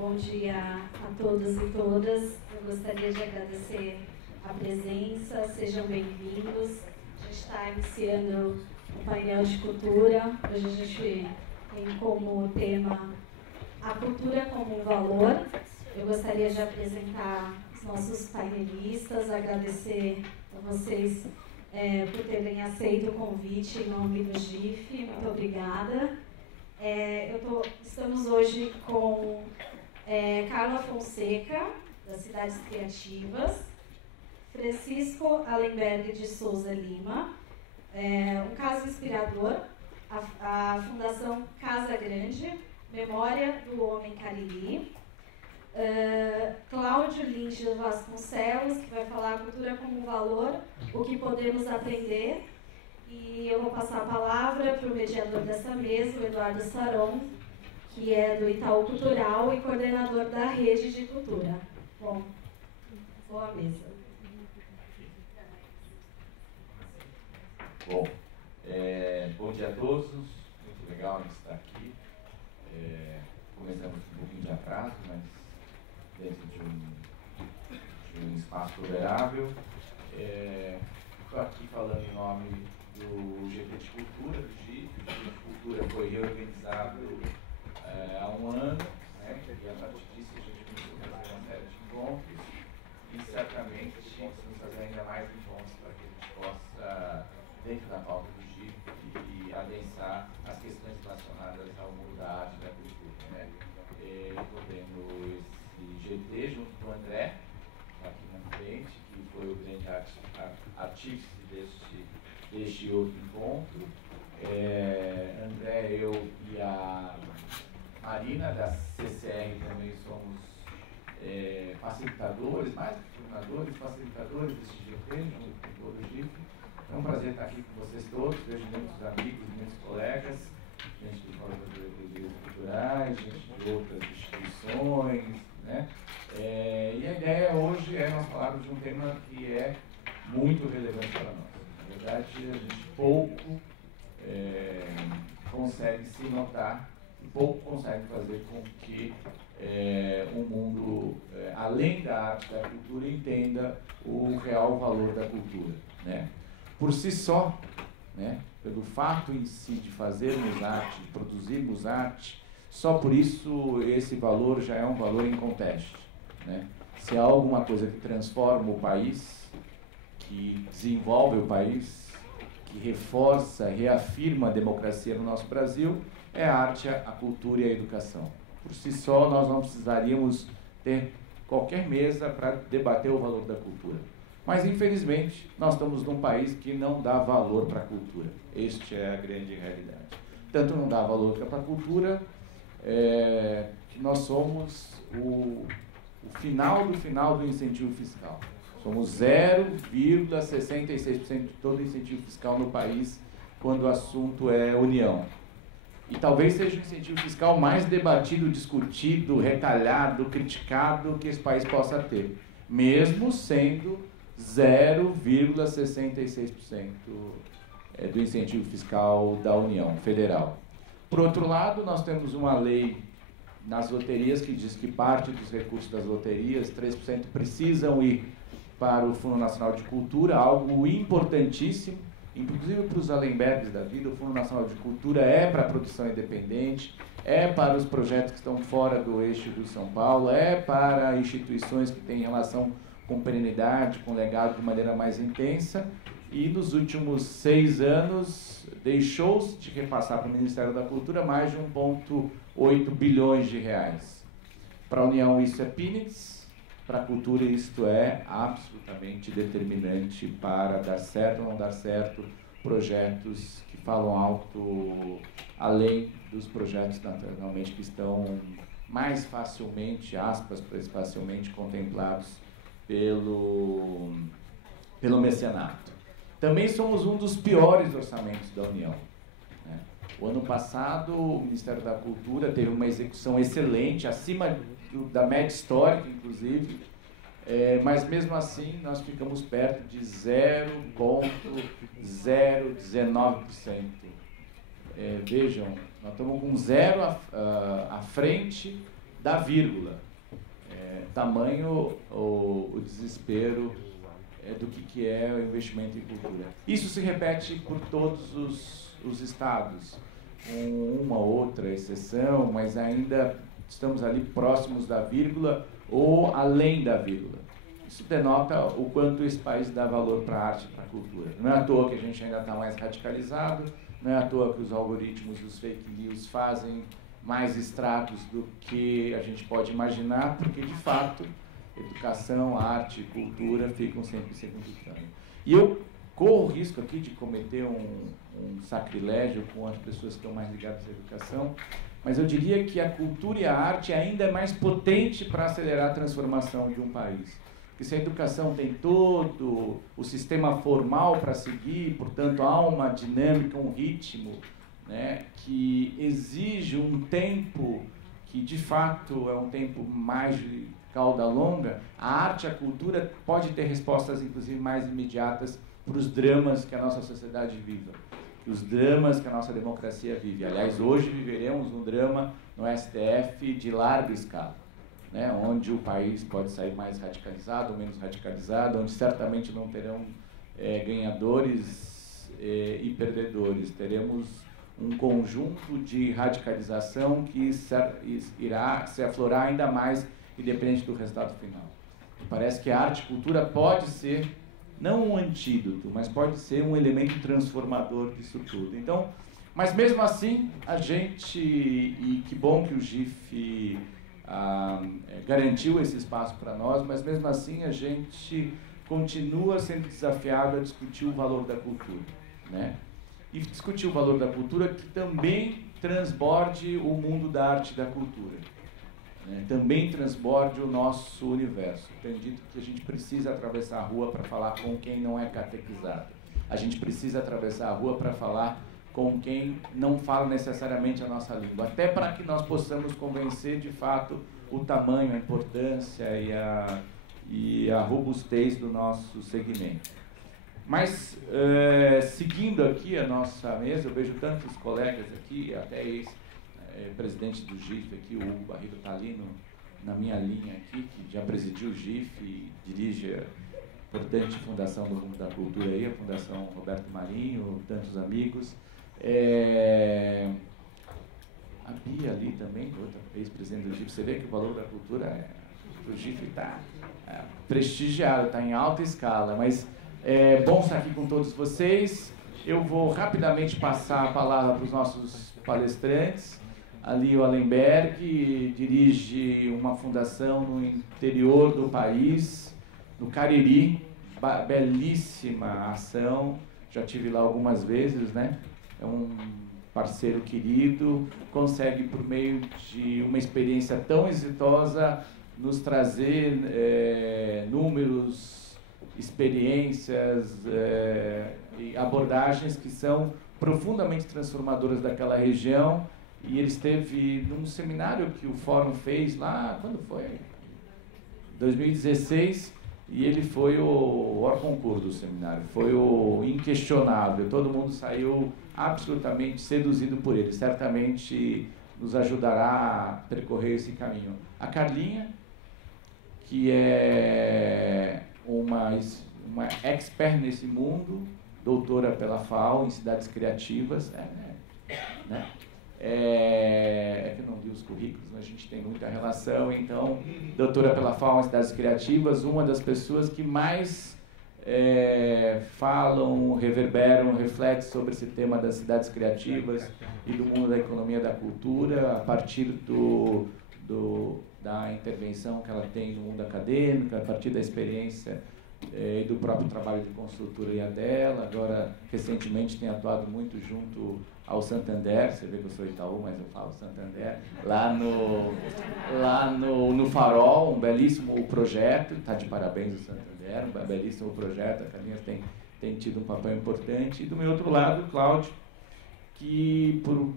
Bom dia a todos e todas. Eu gostaria de agradecer a presença, sejam bem-vindos. A gente está iniciando o painel de cultura. Hoje a gente tem como tema a cultura como um valor. Eu gostaria de apresentar os nossos painelistas, agradecer a vocês por terem aceito o convite em nome do GIF. Muito obrigada. Estamos hoje com Carla Fonseca, das Cidades Criativas, Francisco Allenberg de Souza Lima, um caso inspirador, a Fundação Casa Grande, Memória do Homem Cariri, Cláudio Lins Vasconcelos, que vai falar a cultura como um valor, o que podemos aprender. E eu vou passar a palavra para o mediador dessa mesa, o Eduardo Saron, que é do Itaú Cultural e coordenador da Rede de Cultura. Bom, boa mesa. Bom, bom dia a todos, muito legal estar aqui. Começamos com um pouquinho de atraso, mas dentro de um espaço tolerável. Estou aqui falando em nome do GT de Cultura, do GIF. O GIF de Cultura foi reorganizado há um ano, né? E a partir disso a gente começou a fazer uma série de encontros e certamente vamos fazer ainda mais encontros para que a gente possa, dentro da pauta do GIF, e adensar as questões relacionadas ao mundo da arte e da cultura, né? Estou tendo esse GT junto com o André, aqui na frente, que foi o grande artífice deste outro encontro. André, eu e a Marina, da CCR, também somos facilitadores, mais que formadores, facilitadores deste GT, junto com todo o GIF. É um prazer estar aqui com vocês todos, vejo muitos amigos, muitos colegas, gente de fora das igrejas culturais, gente de outras instituições, né? E a ideia hoje é nós falarmos de um tema que é muito relevante para nós. Na verdade, a gente pouco consegue se notar, pouco consegue fazer com que o mundo, além da arte e da cultura, entenda o real valor da cultura, né? Por si só, né, pelo fato em si de fazermos arte, de produzirmos arte, só por isso esse valor já é um valor inconteste, né? Se há alguma coisa que transforma o país, que desenvolve o país, que reforça, reafirma a democracia no nosso Brasil, é a arte, a cultura e a educação. Por si só, nós não precisaríamos ter qualquer mesa para debater o valor da cultura. Mas, infelizmente, nós estamos num país que não dá valor para a cultura. Esta é a grande realidade. Tanto não dá valor para a cultura, que nós somos o final do incentivo fiscal. Somos 0,66% de todo o incentivo fiscal no país quando o assunto é União. E talvez seja o incentivo fiscal mais debatido, discutido, retalhado, criticado que esse país possa ter, mesmo sendo 0,66% do incentivo fiscal da União Federal. Por outro lado, nós temos uma lei nas loterias que diz que parte dos recursos das loterias, 3%, precisam ir para o Fundo Nacional de Cultura, algo importantíssimo, inclusive para os Allenbergs da vida. O Fundo Nacional de Cultura é para a produção independente, é para os projetos que estão fora do eixo do São Paulo, é para instituições que têm relação com perenidade, com legado de maneira mais intensa, e nos últimos 6 anos deixou-se de repassar para o Ministério da Cultura mais de 1,8 bilhões de reais. Para a União isso é peanuts, para a cultura isto é absolutamente determinante para dar certo ou não dar certo projetos que falam alto, além dos projetos naturalmente que estão mais facilmente, aspas, facilmente contemplados pelo mecenato. Também somos um dos piores orçamentos da União, né? O ano passado, o Ministério da Cultura teve uma execução excelente, acima da média histórica, inclusive, mas mesmo assim nós ficamos perto de 0,019%. Vejam, nós estamos com 0 à frente da vírgula. Tamanho o desespero do que é o investimento em cultura. Isso se repete por todos os estados, com uma outra exceção, mas ainda estamos ali próximos da vírgula ou além da vírgula. Isso denota o quanto esse país dá valor para a arte e para a cultura. Não é à toa que a gente ainda está mais radicalizado, não é à toa que os algoritmos dos fake news fazem mais estragos do que a gente pode imaginar, porque, de fato, educação, arte e cultura ficam sempre em segundo plano. E eu corro o risco aqui de cometer um sacrilégio com as pessoas que estão mais ligadas à educação, mas eu diria que a cultura e a arte ainda é mais potente para acelerar a transformação de um país. Porque se a educação tem todo o sistema formal para seguir, portanto, há uma dinâmica, um ritmo, né, que exige um tempo que, de fato, é um tempo mais de cauda longa, a arte e a cultura pode ter respostas, inclusive, mais imediatas para os dramas que a nossa sociedade vive, os dramas que a nossa democracia vive. Aliás, hoje viveremos um drama no STF de larga escala, né, onde o país pode sair mais radicalizado ou menos radicalizado, onde certamente não terão ganhadores e perdedores. Teremos um conjunto de radicalização que irá se aflorar ainda mais, independente do resultado final. Parece que a arte e cultura pode ser, não um antídoto, mas pode ser um elemento transformador disso tudo. Então, mas mesmo assim, a gente, e que bom que o GIF garantiu esse espaço para nós, mas mesmo assim a gente continua sendo desafiado a discutir o valor da cultura, né? E discutir o valor da cultura que também transborde o mundo da arte e da cultura, né? Também transborde o nosso universo. Tenho dito que a gente precisa atravessar a rua para falar com quem não é catequizado. A gente precisa atravessar a rua para falar com quem não fala necessariamente a nossa língua, até para que nós possamos convencer de fato o tamanho, a importância e a robustez do nosso segmento. Mas, seguindo aqui a nossa mesa, eu vejo tantos colegas aqui, até ex-presidente do GIF aqui, o Hugo Barriga está ali na minha linha aqui, que já presidiu o GIF e dirige a importante fundação do mundo da cultura aí, a Fundação Roberto Marinho, tantos amigos. A Bia ali também, outra ex-presidente do GIF, você vê que o valor da cultura do GIF está prestigiado, está em alta escala, mas é bom estar aqui com todos vocês. Eu vou rapidamente passar a palavra para os nossos palestrantes. Ali o Allenberg dirige uma fundação no interior do país, no Cariri, belíssima ação, já tive lá algumas vezes, né? É um parceiro querido, consegue por meio de uma experiência tão exitosa nos trazer números, experiências e abordagens que são profundamente transformadoras daquela região. E ele esteve num seminário que o Fórum fez lá, quando foi? 2016, e ele foi o hors concours do seminário, foi o inquestionável, todo mundo saiu absolutamente seduzido por ele, certamente nos ajudará a percorrer esse caminho. A Carlinha, que é uma expert nesse mundo, doutora pela FAO em cidades criativas, né? É que eu não vi os currículos, mas a gente tem muita relação, então, doutora pela FAO em cidades criativas, uma das pessoas que mais falam, reverberam, refletem sobre esse tema das cidades criativas e do mundo da economia da cultura, a partir da intervenção que ela tem no mundo acadêmico, a partir da experiência e do próprio trabalho de consultoria dela. Agora, recentemente, tem atuado muito junto ao Santander, você vê que eu sou Itaú, mas eu falo Santander, lá no Farol, um belíssimo projeto, está de parabéns o Santander, um belíssimo projeto, a Carlinha tem tido um papel importante. E do meu outro lado, o Cláudio, que por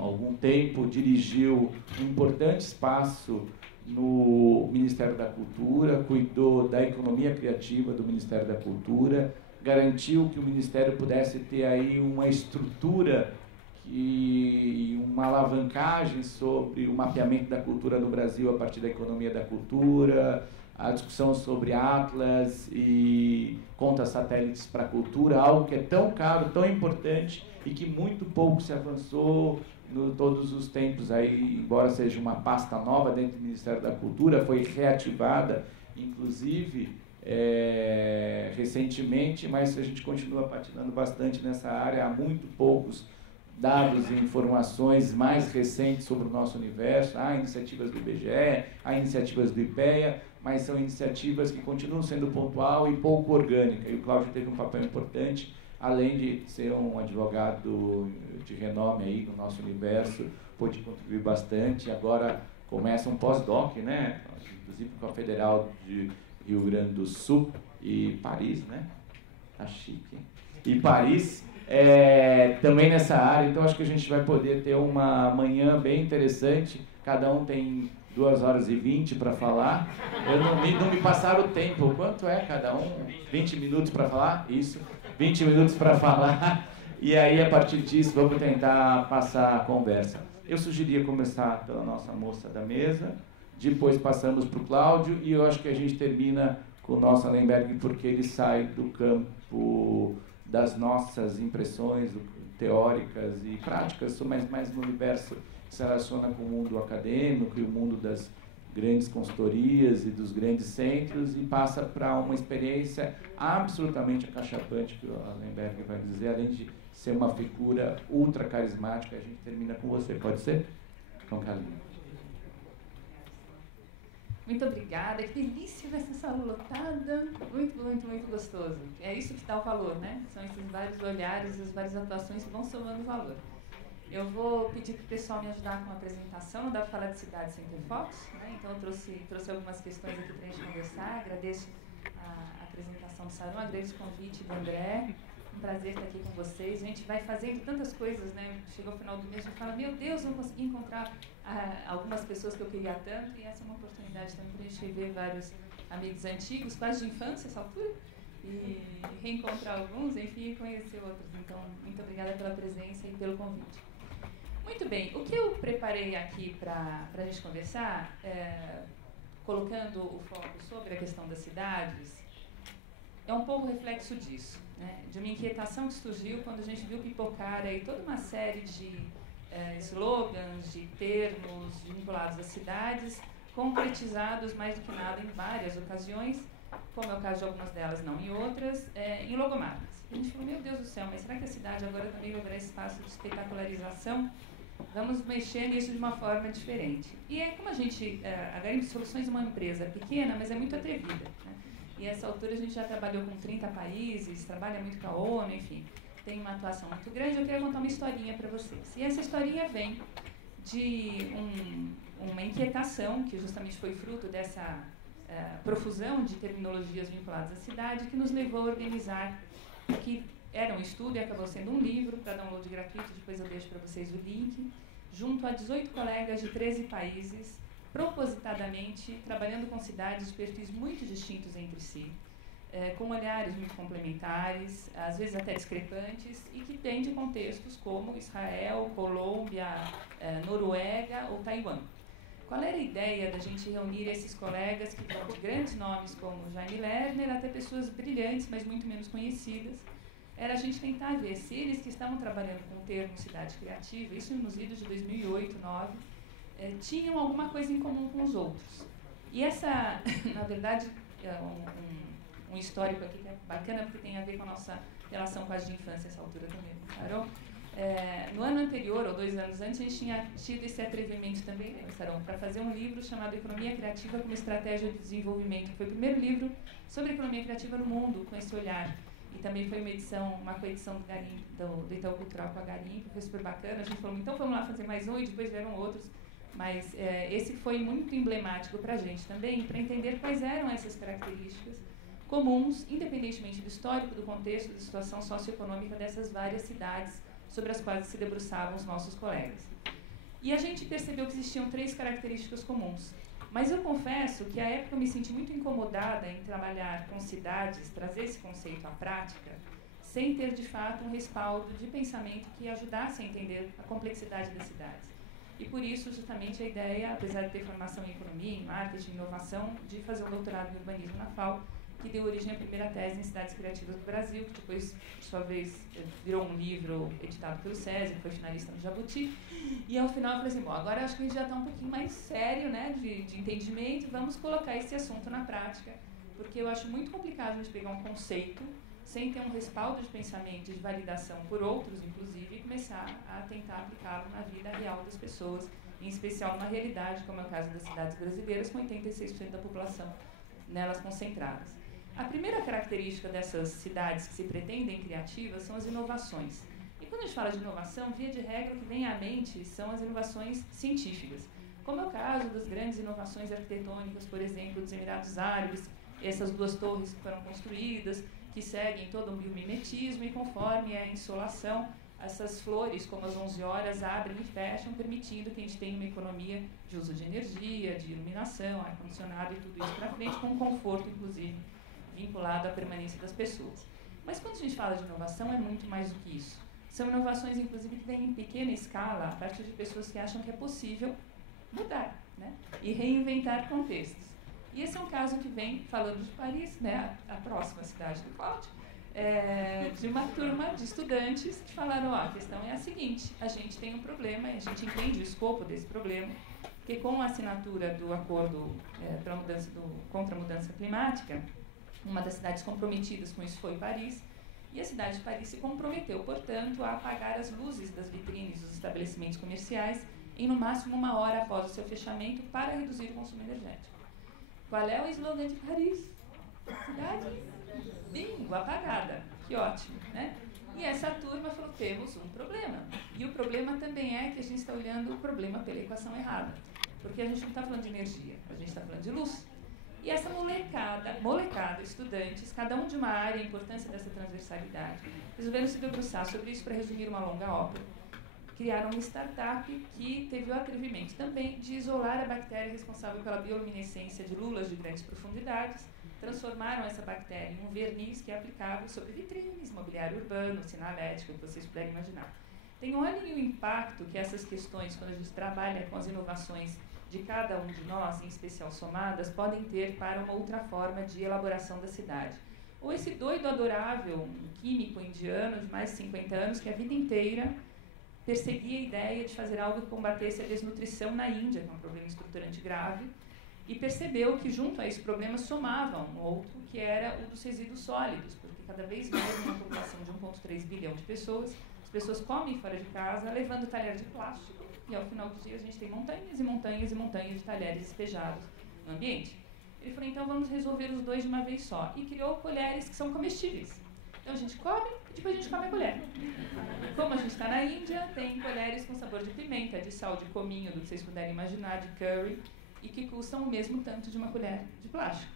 algum tempo dirigiu um importante espaço no Ministério da Cultura, cuidou da economia criativa do Ministério da Cultura, garantiu que o Ministério pudesse ter aí uma estrutura que uma alavancagem sobre o mapeamento da cultura no Brasil a partir da economia da cultura, a discussão sobre Atlas e contas satélites para a cultura, algo que é tão caro, tão importante e que muito pouco se avançou todos os tempos. Aí, embora seja uma pasta nova dentro do Ministério da Cultura, foi reativada, inclusive, recentemente, mas a gente continua patinando bastante nessa área. Há muito poucos dados e informações mais recentes sobre o nosso universo. Há iniciativas do IBGE, há iniciativas do IPEA, mas são iniciativas que continuam sendo pontual e pouco orgânica. E o Cláudio teve um papel importante, além de ser um advogado de renome aí no nosso universo, pôde contribuir bastante. Agora começa um pós-doc, né? Inclusive com a Federal de Rio Grande do Sul e Paris, né? Tá chique, hein? E Paris, também nessa área. Então acho que a gente vai poder ter uma manhã bem interessante. Cada um tem 2h20 para falar. Não me passaram o tempo. Quanto é cada um? 20 minutos para falar? Isso, 20 minutos para falar. E aí, a partir disso, vamos tentar passar a conversa. Eu sugeria começar pela nossa moça da mesa, depois passamos para o Cláudio, e eu acho que a gente termina com o nosso Allenberg, porque ele sai do campo das nossas impressões teóricas e práticas, mas mais no universo que se relaciona com o mundo acadêmico e o mundo das grandes consultorias e dos grandes centros, e passa para uma experiência absolutamente acachapante, que o Allenberg vai dizer, além de ser uma figura ultra carismática. A gente termina com você, pode ser? Com Carlinhos. Muito obrigada, que delícia essa sala lotada, muito, muito, muito gostoso. É isso que dá o valor, né? São esses vários olhares e as várias atuações que vão somando valor. Eu vou pedir para o pessoal me ajudar com a apresentação. Não dá para falar de cidade sem ter fotos, né? Então eu trouxe algumas questões aqui para a gente conversar. Agradeço a apresentação do Saron, agradeço o convite do André. Um prazer estar aqui com vocês. A gente vai fazendo tantas coisas, né? Chega ao final do mês e fala, meu Deus, não consegui encontrar algumas pessoas que eu queria tanto, e essa é uma oportunidade também para a gente rever vários amigos antigos, quase de infância, essa altura, e reencontrar alguns, enfim, e conhecer outros. Então, muito obrigada pela presença e pelo convite. Muito bem, o que eu preparei aqui para a gente conversar, colocando o foco sobre a questão das cidades, é um pouco reflexo disso, né? De uma inquietação que surgiu quando a gente viu pipocar aí toda uma série de slogans, de termos vinculados às cidades, concretizados mais do que nada em várias ocasiões, como é o caso de algumas delas, não em outras, em logomarcas. A gente falou, meu Deus do céu, mas será que a cidade agora também vai virar espaço de espetacularização? Vamos mexer nisso de uma forma diferente. E como a Garimpo Soluções é uma empresa pequena, mas é muito atrevida, né? E a essa altura a gente já trabalhou com 30 países, trabalha muito com a ONU, enfim, tem uma atuação muito grande. Eu queria contar uma historinha para vocês. E essa historinha vem de uma inquietação, que justamente foi fruto dessa profusão de terminologias vinculadas à cidade, que nos levou a organizar o que era um estudo e acabou sendo um livro para download gratuito. Depois eu deixo para vocês o link, junto a 18 colegas de 13 países, propositadamente trabalhando com cidades de perfis muito distintos entre si, com olhares muito complementares, às vezes até discrepantes, e que têm de contextos como Israel, Colômbia, Noruega ou Taiwan. Qual era a ideia da gente reunir esses colegas que vão de grandes nomes como Jaime Lerner até pessoas brilhantes, mas muito menos conhecidas? Era a gente tentar ver se eles que estavam trabalhando com o termo cidade criativa, isso nos idos de 2008, 2009, tinham alguma coisa em comum com os outros. E essa, na verdade, é um histórico aqui que é bacana, porque tem a ver com a nossa relação com as de infância, essa altura também, Saron. No ano anterior, ou 2 anos antes, a gente tinha tido esse atrevimento também, né, Saron, para fazer um livro chamado Economia Criativa como Estratégia de Desenvolvimento, que foi o primeiro livro sobre economia criativa no mundo, com esse olhar. E também foi uma coedição do Itaú Cultural com a Garimpo, foi super bacana. A gente falou, então vamos lá fazer mais um, e depois vieram outros. Mas esse foi muito emblemático para a gente também, para entender quais eram essas características comuns, independentemente do histórico, do contexto, da situação socioeconômica dessas várias cidades sobre as quais se debruçavam os nossos colegas. E a gente percebeu que existiam 3 características comuns. Mas eu confesso que, à época, eu me senti muito incomodada em trabalhar com cidades, trazer esse conceito à prática, sem ter, de fato, um respaldo de pensamento que ajudasse a entender a complexidade das cidades. E por isso, justamente, a ideia, apesar de ter formação em economia, em marketing, inovação, de fazer um doutorado em urbanismo na FAO, que deu origem à primeira tese em cidades criativas do Brasil, que depois, por sua vez, virou um livro editado pelo SESI, que foi finalista no Jabuti. E ao final eu falei assim, bom, agora acho que a gente já está um pouquinho mais sério, né, de entendimento, vamos colocar esse assunto na prática, porque eu acho muito complicado a gente pegar um conceito sem ter um respaldo de pensamento, de validação por outros, inclusive, e começar a tentar aplicá-lo na vida real das pessoas, em especial numa realidade, como é o caso das cidades brasileiras, com 86% da população nelas concentradas. A primeira característica dessas cidades que se pretendem criativas são as inovações. E quando a gente fala de inovação, via de regra, o que vem à mente são as inovações científicas, como é o caso das grandes inovações arquitetônicas, por exemplo, dos Emirados Árabes, essas 2 torres que foram construídas, que seguem todo um biomimetismo e conforme a insolação, essas flores, como as 11 horas, abrem e fecham, permitindo que a gente tenha uma economia de uso de energia, de iluminação, ar-condicionado e tudo isso para frente, com conforto, inclusive, vinculado à permanência das pessoas. Mas quando a gente fala de inovação, é muito mais do que isso. São inovações, inclusive, que vêm em pequena escala, a partir de pessoas que acham que é possível mudar, né, e reinventar contextos. E esse é um caso que vem, falando de Paris, né, a próxima cidade do Cláudio, de uma turma de estudantes que falaram, a questão é a seguinte, a gente tem um problema, e a gente entende o escopo desse problema, porque com a assinatura do acordo contra a mudança climática, uma das cidades comprometidas com isso foi Paris, e a cidade de Paris se comprometeu, portanto, a apagar as luzes das vitrines dos estabelecimentos comerciais em no máximo 1 hora após o seu fechamento para reduzir o consumo energético. Qual é o slogan de Paris? Cidade? Bingo, apagada. Que ótimo, né? E essa turma falou, temos um problema. E o problema também é que a gente está olhando o problema pela equação errada. Porque a gente não está falando de energia, a gente está falando de luz. E essa molecada, estudantes, cada um de uma área, a importância dessa transversalidade, resolveram se debruçar sobre isso para resumir uma longa obra. Criaram uma startup que teve o atrevimento também de isolar a bactéria responsável pela bioluminescência de lulas de grandes profundidades, transformaram essa bactéria em um verniz que é aplicável sobre vitrines, mobiliário urbano, sinalética, o que vocês puderem imaginar. Tem olhem o impacto que essas questões, quando a gente trabalha com as inovações de cada um de nós, em especial somadas, podem ter para uma outra forma de elaboração da cidade. Ou esse doido adorável, um químico indiano de mais de 50 anos, que a vida inteira perseguia a ideia de fazer algo que combatesse a desnutrição na Índia, que é um problema estruturante grave, e percebeu que junto a esse problema somava um outro, que era o dos resíduos sólidos, porque cada vez mais, numa população de 1,3 bilhão de pessoas, as pessoas comem fora de casa, levando talher de plástico, e ao final do dia a gente tem montanhas e montanhas e montanhas de talheres despejados no ambiente. Ele falou, então vamos resolver os dois de uma vez só, e criou colheres que são comestíveis. Então a gente come e depois a gente come a colher. Como a gente está na Índia, tem colheres com sabor de pimenta, de sal, de cominho, do que vocês puderem imaginar, de curry, e que custam o mesmo tanto de uma colher de plástico.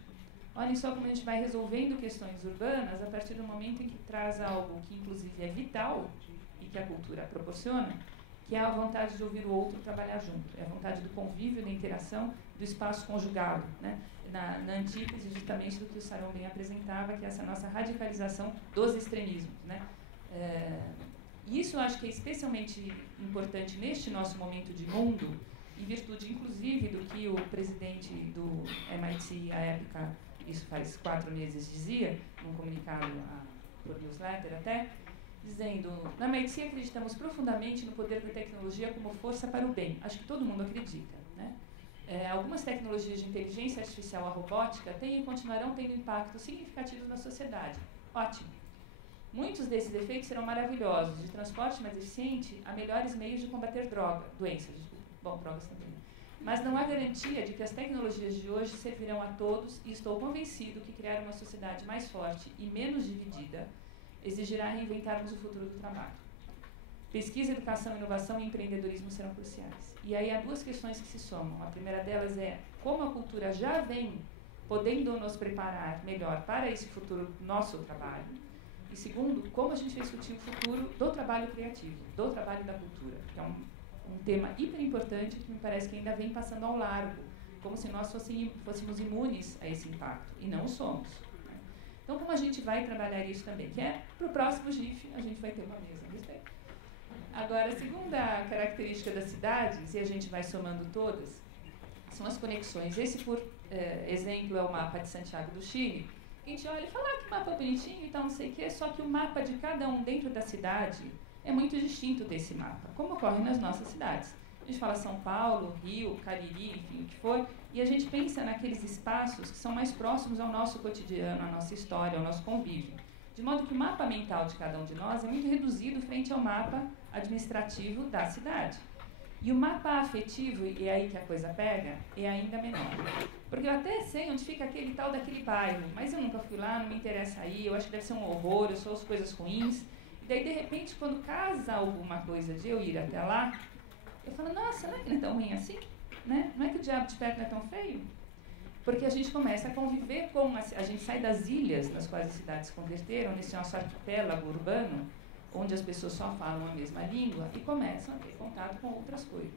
Olhem só como a gente vai resolvendo questões urbanas a partir do momento em que traz algo que inclusive é vital e que a cultura proporciona, que é a vontade de ouvir o outro trabalhar junto, é a vontade do convívio, da interação, do espaço conjugado, né? Na antítese justamente do que o Saron bem apresentava, que é essa nossa radicalização dos extremismos, né? E isso eu acho que é especialmente importante neste nosso momento de mundo, em virtude inclusive do que o presidente do MIT, à época, isso faz 4 meses, dizia, num comunicado por newsletter até, dizendo, na MIT acreditamos profundamente no poder da tecnologia como força para o bem. Acho que todo mundo acredita, né? Algumas tecnologias de inteligência artificial, a robótica, têm e continuarão tendo impactos significativos na sociedade. Ótimo. Muitos desses efeitos serão maravilhosos, de transporte mais eficiente a melhores meios de combater doenças. Bom, drogas também. Mas não há garantia de que as tecnologias de hoje servirão a todos e estou convencido que criar uma sociedade mais forte e menos dividida exigirá reinventarmos o futuro do trabalho. Pesquisa, educação, inovação e empreendedorismo serão cruciais. E aí há 2 questões que se somam. A primeira delas é como a cultura já vem podendo nos preparar melhor para esse futuro do nosso trabalho. E segundo, como a gente vai discutir o futuro do trabalho criativo, do trabalho da cultura, que é um tema hiper importante que me parece que ainda vem passando ao largo, como se nós fôssemos imunes a esse impacto, e não somos. Então, como a gente vai trabalhar isso também? Que é, para o próximo GIF, a gente vai ter uma mesa a respeito. Agora, a segunda característica das cidades, e a gente vai somando todas, são as conexões. Esse, por exemplo, é o mapa de Santiago do Chile. A gente olha e fala, que mapa bonitinho e tal, não sei o quê, só que o mapa de cada um dentro da cidade é muito distinto desse mapa, como ocorre nas nossas cidades. A gente fala São Paulo, Rio, Cariri, enfim, o que for, e a gente pensa naqueles espaços que são mais próximos ao nosso cotidiano, à nossa história, ao nosso convívio. De modo que o mapa mental de cada um de nós é muito reduzido frente ao mapa administrativo da cidade. E o mapa afetivo, e é aí que a coisa pega, é ainda menor. Porque eu até sei onde fica aquele tal daquele bairro, mas eu nunca fui lá, não me interessa aí, eu acho que deve ser um horror, eu sou as coisas ruins. E daí, de repente, quando casa alguma coisa de eu ir até lá, eu falo, nossa, não é que não é tão ruim assim? Né? Não é que o diabo de perto não é tão feio? Porque a gente começa a conviver com... A gente sai das ilhas nas quais as cidades se converteram, nesse nosso arquipélago urbano, onde as pessoas só falam a mesma língua e começam a ter contato com outras coisas.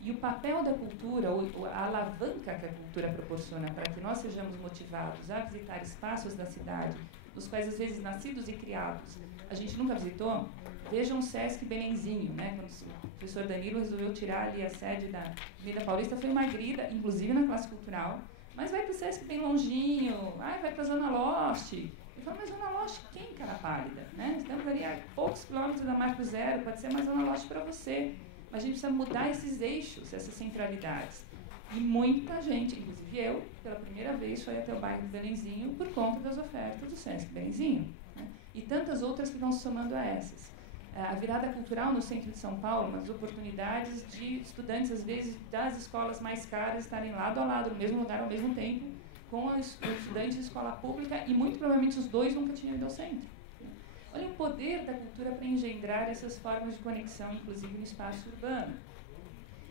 E o papel da cultura, a alavanca que a cultura proporciona para que nós sejamos motivados a visitar espaços da cidade, dos quais, às vezes, nascidos e criados, a gente nunca visitou. Vejam o Sesc Belenzinho, né? Quando o professor Danilo resolveu tirar ali a sede da Avenida Paulista, foi uma grida, inclusive na classe cultural, mas vai para o Sesc bem longinho, vai para a Zona Leste. Eu falo, mas Zona Leste quem, cara pálida? Né? Estamos ali a poucos quilômetros da Marco Zero, pode ser mais Zona Leste para você. Mas a gente precisa mudar esses eixos, essas centralidades. E muita gente, inclusive eu, pela primeira vez foi até o bairro do Belenzinho por conta das ofertas do Sesc Belenzinho. Né? E tantas outras que vão se somando a essas. A virada cultural no centro de São Paulo, umas oportunidades de estudantes, às vezes, das escolas mais caras estarem lado a lado, no mesmo lugar, ao mesmo tempo, com os estudantes de escola pública, e muito provavelmente os dois nunca tinham ido ao centro. Olha o poder da cultura para engendrar essas formas de conexão, inclusive no espaço urbano.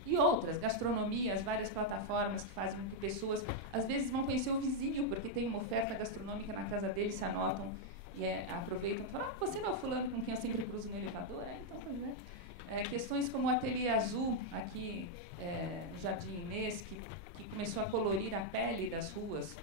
E outras, gastronomia, as várias plataformas que fazem com que pessoas, às vezes, vão conhecer o vizinho, porque tem uma oferta gastronômica na casa dele, se anotam e aproveitam e falam, você não é o fulano com quem eu sempre cruzo no elevador? Então, pois é. Questões como o Ateliê Azul, aqui no Jardim Inês, que começou a colorir a pele das ruas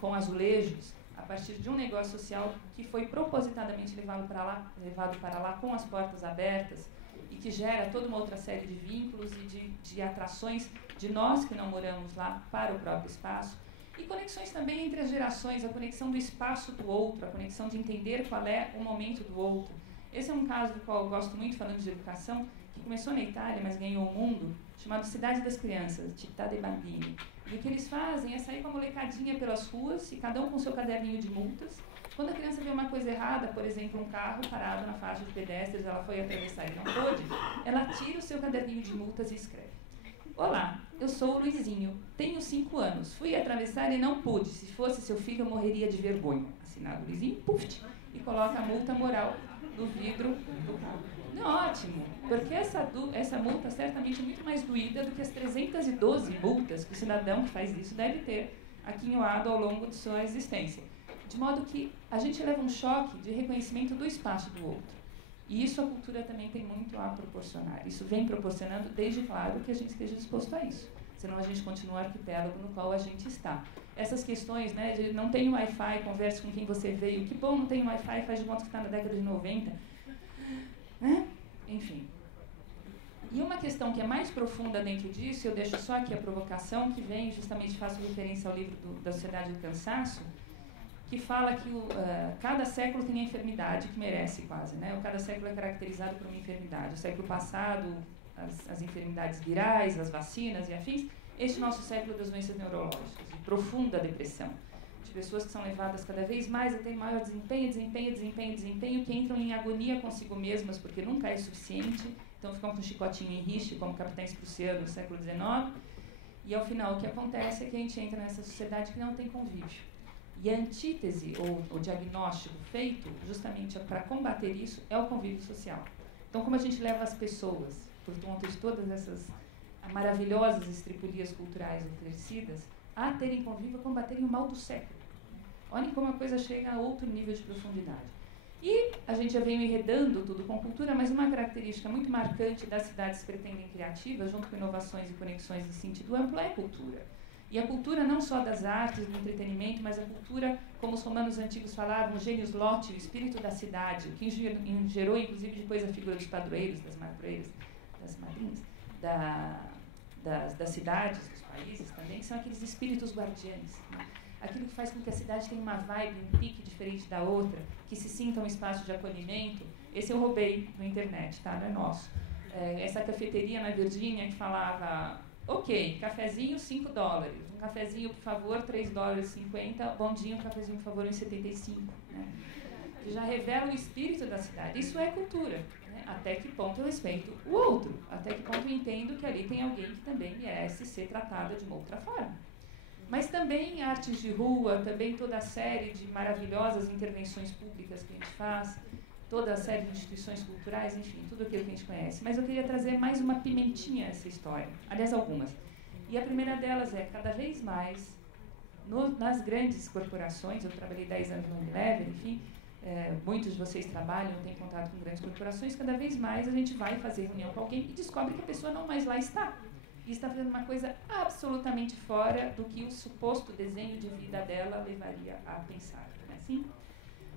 com azulejos, a partir de um negócio social que foi propositadamente levado para lá com as portas abertas e que gera toda uma outra série de vínculos e de atrações de nós que não moramos lá para o próprio espaço. E conexões também entre as gerações, a conexão do espaço do outro, a conexão de entender qual é o momento do outro. Esse é um caso do qual eu gosto muito, falando de educação, que começou na Itália, mas ganhou o mundo, chamado Cidade das Crianças, Città dei Bambini. E o que eles fazem é sair com a molecadinha pelas ruas, e cada um com seu caderninho de multas. Quando a criança vê uma coisa errada, por exemplo, um carro parado na faixa de pedestres, ela foi atravessar e não pôde, ela tira o seu caderninho de multas e escreve. Olá, eu sou o Luizinho, tenho 5 anos, fui atravessar e não pude. Se fosse seu filho, eu morreria de vergonha. Assinado Luizinho, puf, e coloca a multa moral no vidro do carro. Não, ótimo, porque essa multa certamente é muito mais doída do que as 312 multas que o cidadão que faz isso deve ter aquinhoado ao longo de sua existência. De modo que a gente leva um choque de reconhecimento do espaço do outro. E isso a cultura também tem muito a proporcionar. Isso vem proporcionando, desde claro, que a gente esteja disposto a isso. Senão a gente continua o arquipélago no qual a gente está. Essas questões, né, de não tem Wi-Fi, converse com quem você veio, que bom, não tem Wi-Fi, faz de conta que está na década de 90. Né? Enfim. E uma questão que é mais profunda dentro disso, eu deixo só aqui a provocação, que vem, justamente faço referência ao livro da Sociedade do Cansaço, que fala que cada século tem a enfermidade que merece quase, né? Cada século é caracterizado por uma enfermidade. O século passado, as enfermidades virais, as vacinas e afins. Este nosso século das doenças neurológicas, de profunda depressão, de pessoas que são levadas cada vez mais a ter maior desempenho, que entram em agonia consigo mesmas, porque nunca é suficiente, então ficam com um chicotinho em riche, como capitães prussianos no século XIX, e ao final o que acontece é que a gente entra nessa sociedade que não tem convívio. E a antítese, ou o diagnóstico feito justamente para combater isso, é o convívio social. Então, como a gente leva as pessoas, por conta de todas essas maravilhosas estripulias culturais oferecidas, a terem convívio, a combaterem o mal do século. Olhem como a coisa chega a outro nível de profundidade. E a gente já veio enredando tudo com cultura, mas uma característica muito marcante das cidades que pretendem criativas, junto com inovações e conexões em sentido amplo, é cultura. E a cultura não só das artes, do entretenimento, mas a cultura, como os romanos antigos falavam, o genius loci, o espírito da cidade, que gerou, inclusive, depois a figura dos padroeiros, das madroeiras, das madrinhas, das cidades, dos países também, que são aqueles espíritos guardiães, né? Aquilo que faz com que a cidade tenha uma vibe, um pique diferente da outra, que se sinta um espaço de acolhimento. Esse eu roubei na internet, tá? Não é nosso. Essa cafeteria na Virgínia que falava, ok, cafezinho $5, um cafezinho, por favor, $3,50, bondinho, um cafezinho, por favor, $1,75, né? Que já revela o espírito da cidade. Isso é cultura, né? Até que ponto eu respeito o outro, até que ponto eu entendo que ali tem alguém que também merece ser tratada de uma outra forma. Mas também artes de rua, também toda a série de maravilhosas intervenções públicas que a gente faz, toda a série de instituições culturais, enfim, tudo aquilo que a gente conhece. Mas eu queria trazer mais uma pimentinha a essa história, aliás, algumas. E a primeira delas é, cada vez mais, nas grandes corporações, eu trabalhei 10 anos no Unilever, enfim, muitos de vocês trabalham, têm contato com grandes corporações, cada vez mais a gente vai fazer reunião com alguém e descobre que a pessoa não mais lá está. E está fazendo uma coisa absolutamente fora do que o suposto desenho de vida dela levaria a pensar. Não é assim?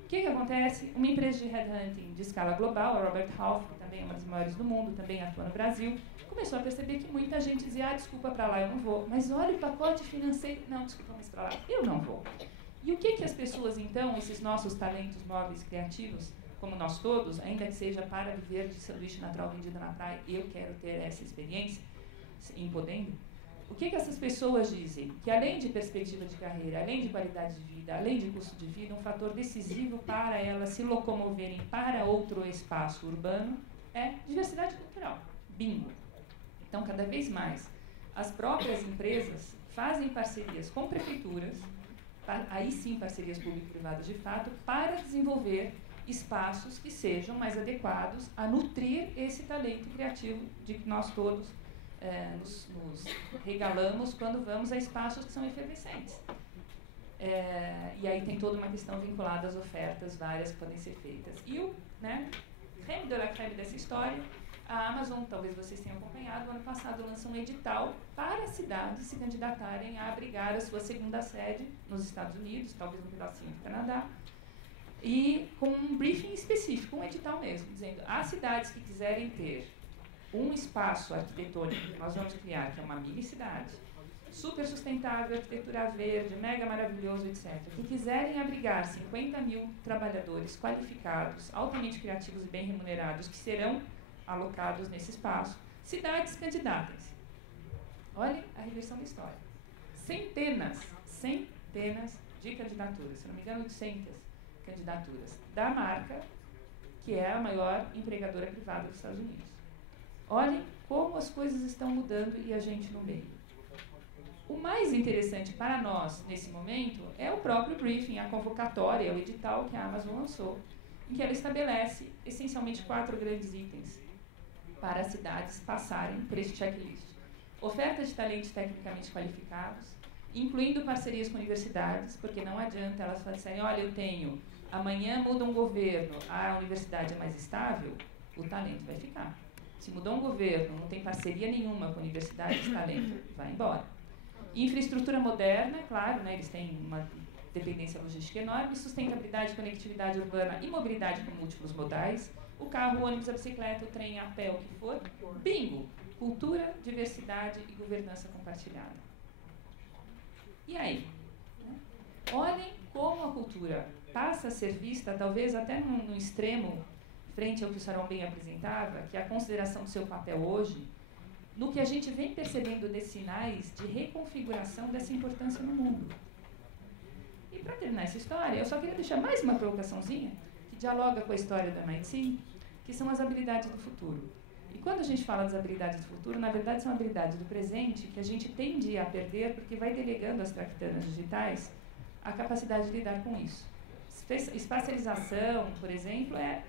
O que acontece? Uma empresa de headhunting de escala global, a Robert Half, que também é uma das maiores do mundo, também atua no Brasil, começou a perceber que muita gente dizia, desculpa, para lá eu não vou. Mas olha o pacote financeiro, não, desculpa, mas para lá eu não vou. E o que as pessoas, então, esses nossos talentos móveis criativos, como nós todos, ainda que seja para viver de sanduíche natural vendido na praia, eu quero ter essa experiência, em podendo, o que essas pessoas dizem? Que além de perspectiva de carreira, além de qualidade de vida, além de custo de vida, um fator decisivo para elas se locomoverem para outro espaço urbano é diversidade cultural. Bingo! Então, cada vez mais, as próprias empresas fazem parcerias com prefeituras, aí sim parcerias público-privadas de fato, para desenvolver espaços que sejam mais adequados a nutrir esse talento criativo de que nós todos nos regalamos quando vamos a espaços que são efervescentes. E aí tem toda uma questão vinculada às ofertas várias que podem ser feitas. E o creme de la creme dessa história, a Amazon, talvez vocês tenham acompanhado, ano passado lançou um edital para as cidades se candidatarem a abrigar a sua segunda sede nos Estados Unidos, talvez um pedacinho do Canadá, e com um briefing específico, um edital mesmo, dizendo as cidades que quiserem ter um espaço arquitetônico que nós vamos criar, que é uma mini cidade, super sustentável, arquitetura verde, mega maravilhoso, etc., que quiserem abrigar 50 mil trabalhadores qualificados, altamente criativos e bem remunerados, que serão alocados nesse espaço, cidades candidatas. Olhem a reversão da história. Centenas de candidaturas, se não me engano, 800 candidaturas, da marca, que é a maior empregadora privada dos Estados Unidos. Olhem como as coisas estão mudando e a gente no meio. O mais interessante para nós, nesse momento, é o próprio briefing, a convocatória, o edital que a Amazon lançou, em que ela estabelece, essencialmente, 4 grandes itens para as cidades passarem por esse checklist. Oferta de talentos tecnicamente qualificados, incluindo parcerias com universidades, porque não adianta elas falarem, olha, eu tenho, amanhã muda um governo, a universidade é mais estável, o talento vai ficar. Se mudou um governo, não tem parceria nenhuma com a universidade, esse talento vai embora. Infraestrutura moderna, claro, eles têm uma dependência logística enorme, sustentabilidade, conectividade urbana e mobilidade com múltiplos modais, o carro, o ônibus, a bicicleta, o trem, a pé, o que for. Bingo! Cultura, diversidade e governança compartilhada. E aí? Olhem como a cultura passa a ser vista, talvez até no extremo, frente ao que o Sarão bem apresentava, que é a consideração do seu papel hoje, no que a gente vem percebendo de sinais de reconfiguração dessa importância no mundo. E para terminar essa história, eu só queria deixar mais uma provocaçãozinha, que dialoga com a história do MIT, que são as habilidades do futuro. E quando a gente fala das habilidades do futuro, na verdade são habilidades do presente que a gente tende a perder porque vai delegando às traquitanas digitais a capacidade de lidar com isso. Espacialização, por exemplo, é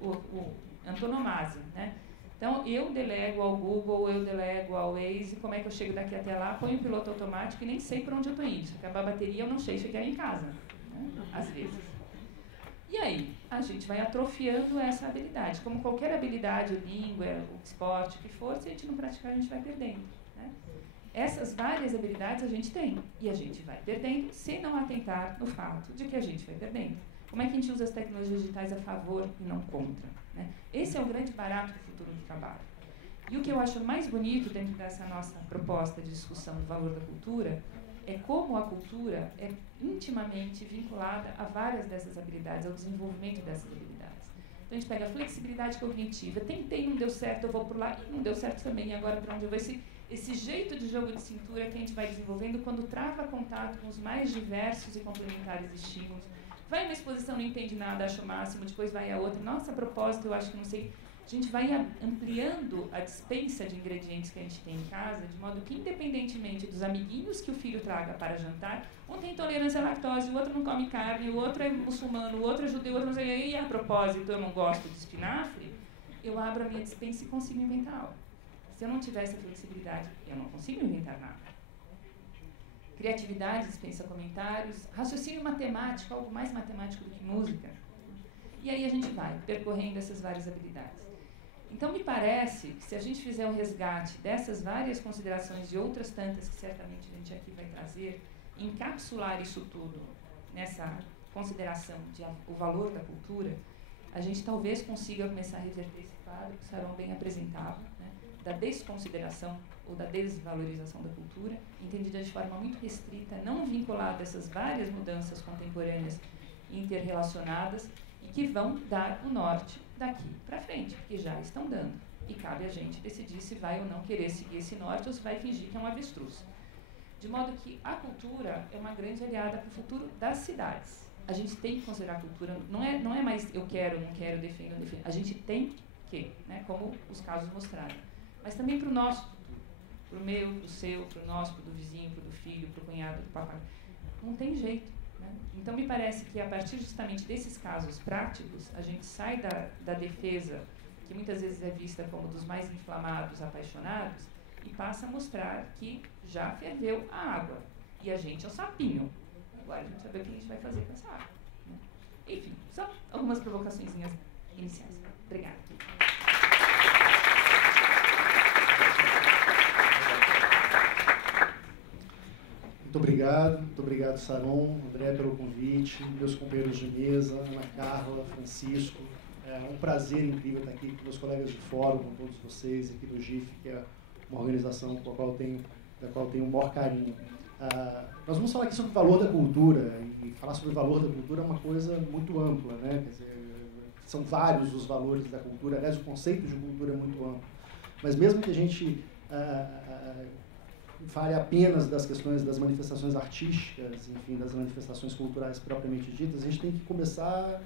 o antonomasia, Então, eu delego ao Google, eu delego ao Waze, como é que eu chego daqui até lá, ponho o piloto automático e nem sei por onde eu estou indo. Se acabar a bateria, eu não sei chegar em casa, às vezes. E aí, a gente vai atrofiando essa habilidade. Como qualquer habilidade, língua, o esporte, o que for, se a gente não praticar, a gente vai perdendo. essas várias habilidades a gente tem, e a gente vai perdendo se não atentar no fato de que a gente vai perdendo. Como é que a gente usa as tecnologias digitais a favor e não contra, né? Esse é o grande barato do futuro do trabalho. E o que eu acho mais bonito dentro dessa nossa proposta de discussão do valor da cultura é como a cultura é intimamente vinculada a várias dessas habilidades, ao desenvolvimento dessas habilidades. Então a gente pega a flexibilidade cognitiva, tentei, não deu certo, eu vou por lá, e não deu certo também, e agora para onde eu vou? Esse jeito de jogo de cintura que a gente vai desenvolvendo quando trava contato com os mais diversos e complementares estímulos. Vai uma exposição, não entende nada, acha o máximo, depois vai a outra. Nossa, a propósito, eu acho que não sei. A gente vai ampliando a dispensa de ingredientes que a gente tem em casa, de modo que, independentemente dos amiguinhos que o filho traga para jantar, um tem intolerância à lactose, o outro não come carne, o outro é muçulmano, o outro é judeu, o outro não sei. E a propósito, eu não gosto de espinafre, eu abro a minha dispensa e consigo inventar algo. Se eu não tiver essa flexibilidade, eu não consigo inventar nada. Criatividade dispensa comentários, raciocínio matemático, algo mais matemático do que música. E aí a gente vai percorrendo essas várias habilidades. Então, me parece que se a gente fizer o resgate dessas várias considerações e outras tantas que certamente a gente aqui vai trazer, encapsular isso tudo nessa consideração de o valor da cultura, a gente talvez consiga começar a reverter esse quadro que o Sarão bem apresentava, né, da desconsideração ou da desvalorização da cultura, entendida de forma muito restrita, não vinculada a essas várias mudanças contemporâneas interrelacionadas e que vão dar o norte daqui para frente, porque já estão dando. E cabe a gente decidir se vai ou não querer seguir esse norte ou se vai fingir que é um avestruz. De modo que a cultura é uma grande aliada para o futuro das cidades. A gente tem que considerar a cultura, não é mais eu quero, não quero, defendo, não defendo. A gente tem que, né, como os casos mostraram. Mas também para o nosso futuro. Para o meu, para o seu, para o nosso, para o do vizinho, para o do filho, para o cunhado, para o papai. Não tem jeito. Então, me parece que, a partir justamente desses casos práticos, a gente sai da defesa, que muitas vezes é vista como dos mais inflamados, apaixonados, e passa a mostrar que já ferveu a água. E a gente é o sapinho. Agora a gente sabe o que a gente vai fazer com essa água, né? Enfim, são algumas provocaçõezinhas iniciais. Obrigada. Muito obrigado, Saron, André, pelo convite, meus companheiros de mesa, Ana Carla, Francisco. É um prazer incrível estar aqui com meus colegas de fórum, com todos vocês, aqui do GIF, que é uma organização da qual eu tenho o maior carinho. Nós vamos falar aqui sobre o valor da cultura, e falar sobre o valor da cultura é uma coisa muito ampla, né? Quer dizer, são vários os valores da cultura, aliás, o conceito de cultura é muito amplo. Mas mesmo que a gente fale apenas das questões das manifestações artísticas, enfim, das manifestações culturais propriamente ditas, a gente tem que começar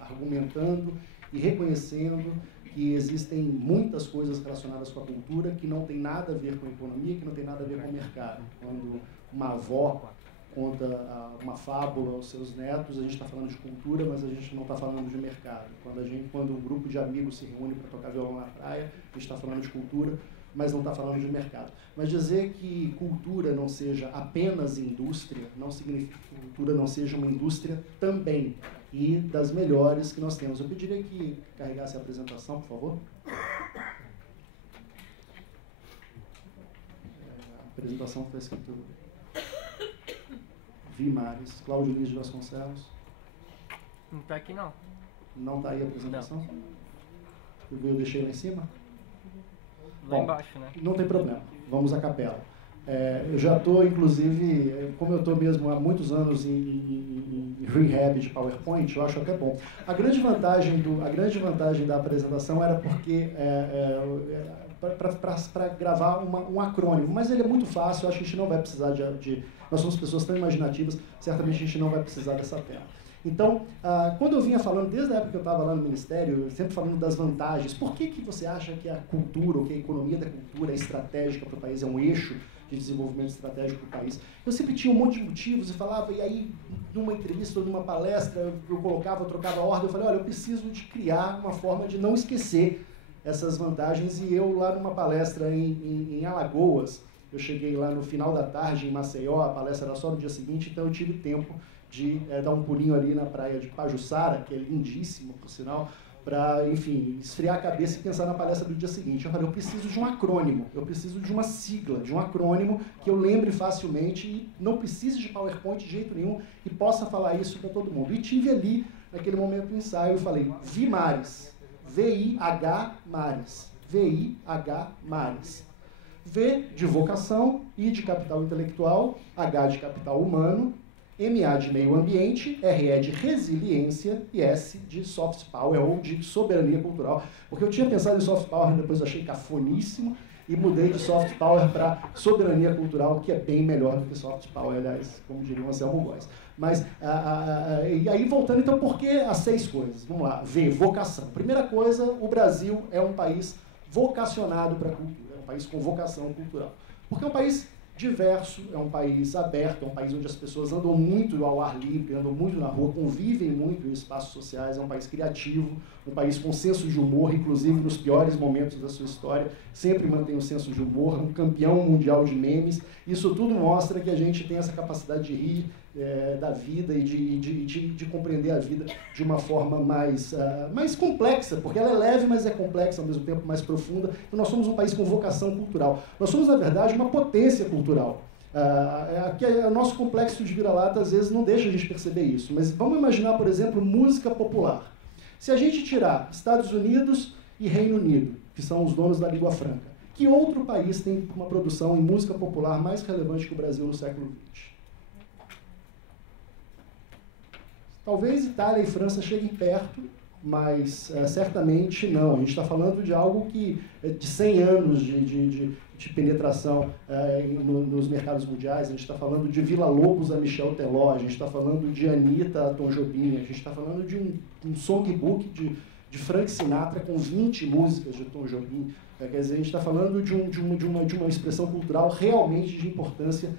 argumentando e reconhecendo que existem muitas coisas relacionadas com a cultura que não tem nada a ver com a economia, que não tem nada a ver com o mercado. Quando uma avó conta uma fábula aos seus netos, a gente está falando de cultura, mas a gente não está falando de mercado. Quando um grupo de amigos se reúne para tocar violão na praia, a gente está falando de cultura, mas não está falando de mercado. Mas dizer que cultura não seja apenas indústria, não significa que cultura não seja uma indústria também, e das melhores que nós temos. Eu pediria que carregasse a apresentação, por favor. A apresentação foi escrita Vimares, Cláudio Luiz de Vasconcelos. Não está aqui, não. Não está aí a apresentação? Eu deixei lá em cima? Lá embaixo, né? Não tem problema, vamos à capela. Eu já estou, inclusive, como eu estou mesmo há muitos anos em rehab de PowerPoint, eu acho até bom. A grande vantagem da apresentação era porque para gravar um acrônimo, mas ele é muito fácil, eu acho que a gente não vai precisar nós somos pessoas tão imaginativas, certamente a gente não vai precisar dessa tela. Então, quando eu vinha falando, desde a época que eu estava lá no Ministério, sempre falando das vantagens, por que você acha que a cultura, ou que a economia da cultura é estratégica para o país, é um eixo de desenvolvimento estratégico para o país? Eu sempre tinha um monte de motivos e falava, e aí, numa entrevista ou numa palestra, eu trocava a ordem, eu falei, olha, eu preciso de criar uma forma de não esquecer essas vantagens, e eu lá numa palestra em Alagoas, eu cheguei lá no final da tarde em Maceió, a palestra era só no dia seguinte, então eu tive tempo de dar um pulinho ali na praia de Pajuçara, que é lindíssimo, por sinal, para, enfim, esfriar a cabeça e pensar na palestra do dia seguinte. Eu falei, eu preciso de um acrônimo, eu preciso de uma sigla, de um acrônimo que eu lembre facilmente e não precise de PowerPoint de jeito nenhum e possa falar isso para todo mundo. E tive ali, naquele momento do ensaio, eu falei, VIMARES, V-I-H Mares, V-I-H Mares. V de vocação, I de capital intelectual, H de capital humano, MA de meio ambiente, RE de resiliência e S de soft power ou de soberania cultural. Porque eu tinha pensado em soft power, depois eu achei cafoníssimo e mudei de soft power para soberania cultural, que é bem melhor do que soft power, aliás, como diria o Anselmo Góes. Mas, e aí voltando, então, por que as 6 coisas? Vamos lá, V, vocação. Primeira coisa, o Brasil é um país vocacionado para a cultura, é um país com vocação cultural. Porque é um país diverso, é um país aberto, é um país onde as pessoas andam muito ao ar livre, andam muito na rua, convivem muito em espaços sociais, é um país criativo, um país com senso de humor, inclusive nos piores momentos da sua história, sempre mantém o senso de humor, um campeão mundial de memes. Isso tudo mostra que a gente tem essa capacidade de rir da vida e de compreender a vida de uma forma mais complexa, porque ela é leve, mas é complexa, ao mesmo tempo mais profunda. Então nós somos um país com vocação cultural. Nós somos, na verdade, uma potência cultural. O nosso complexo de vira-lata, às vezes, não deixa a gente perceber isso. Mas vamos imaginar, por exemplo, música popular. Se a gente tirar Estados Unidos e Reino Unido, que são os donos da língua franca, que outro país tem uma produção em música popular mais relevante que o Brasil no século XX? Talvez Itália e França cheguem perto, mas certamente não. A gente está falando de algo que de 100 anos de penetração nos mercados mundiais. A gente está falando de Villa Lobos a Michel Teló, a gente está falando de Anitta a Tom Jobim, a gente está falando de um songbook de Frank Sinatra com 20 músicas de Tom Jobim. Quer dizer, a gente está falando de uma expressão cultural realmente de importância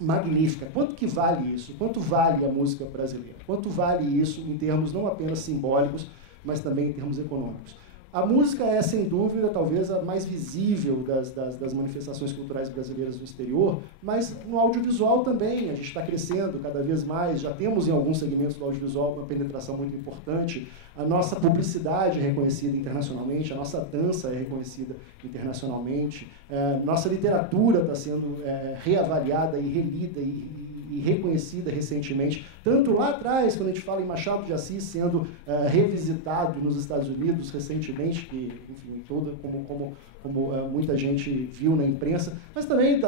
magnífica. Quanto que vale isso? Quanto vale a música brasileira? Quanto vale isso em termos não apenas simbólicos, mas também em termos econômicos? A música é, sem dúvida, talvez a mais visível das manifestações culturais brasileiras no exterior, mas no audiovisual também. A gente está crescendo cada vez mais, já temos em alguns segmentos do audiovisual uma penetração muito importante. A nossa publicidade é reconhecida internacionalmente, a nossa dança é reconhecida internacionalmente, nossa literatura está sendo reavaliada e relida e reconhecida recentemente, tanto lá atrás, quando a gente fala em Machado de Assis sendo revisitado nos Estados Unidos recentemente, que, enfim, como muita gente viu na imprensa, mas também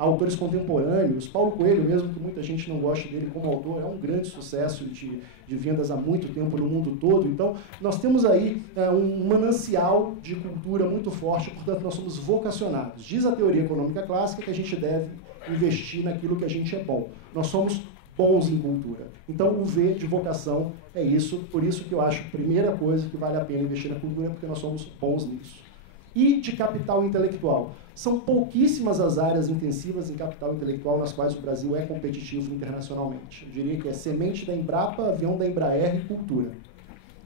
autores contemporâneos. Paulo Coelho, mesmo que muita gente não goste dele como autor, é um grande sucesso de vendas há muito tempo no mundo todo. Então, nós temos aí um manancial de cultura muito forte, portanto, nós somos vocacionados. Diz a teoria econômica clássica que a gente deve investir naquilo que a gente é bom. Nós somos bons em cultura. Então, o V de vocação é isso, por isso que eu acho que a primeira coisa que vale a pena investir na cultura é porque nós somos bons nisso. E de capital intelectual. São pouquíssimas as áreas intensivas em capital intelectual nas quais o Brasil é competitivo internacionalmente. Eu diria que é semente da Embrapa, avião da Embraer e cultura.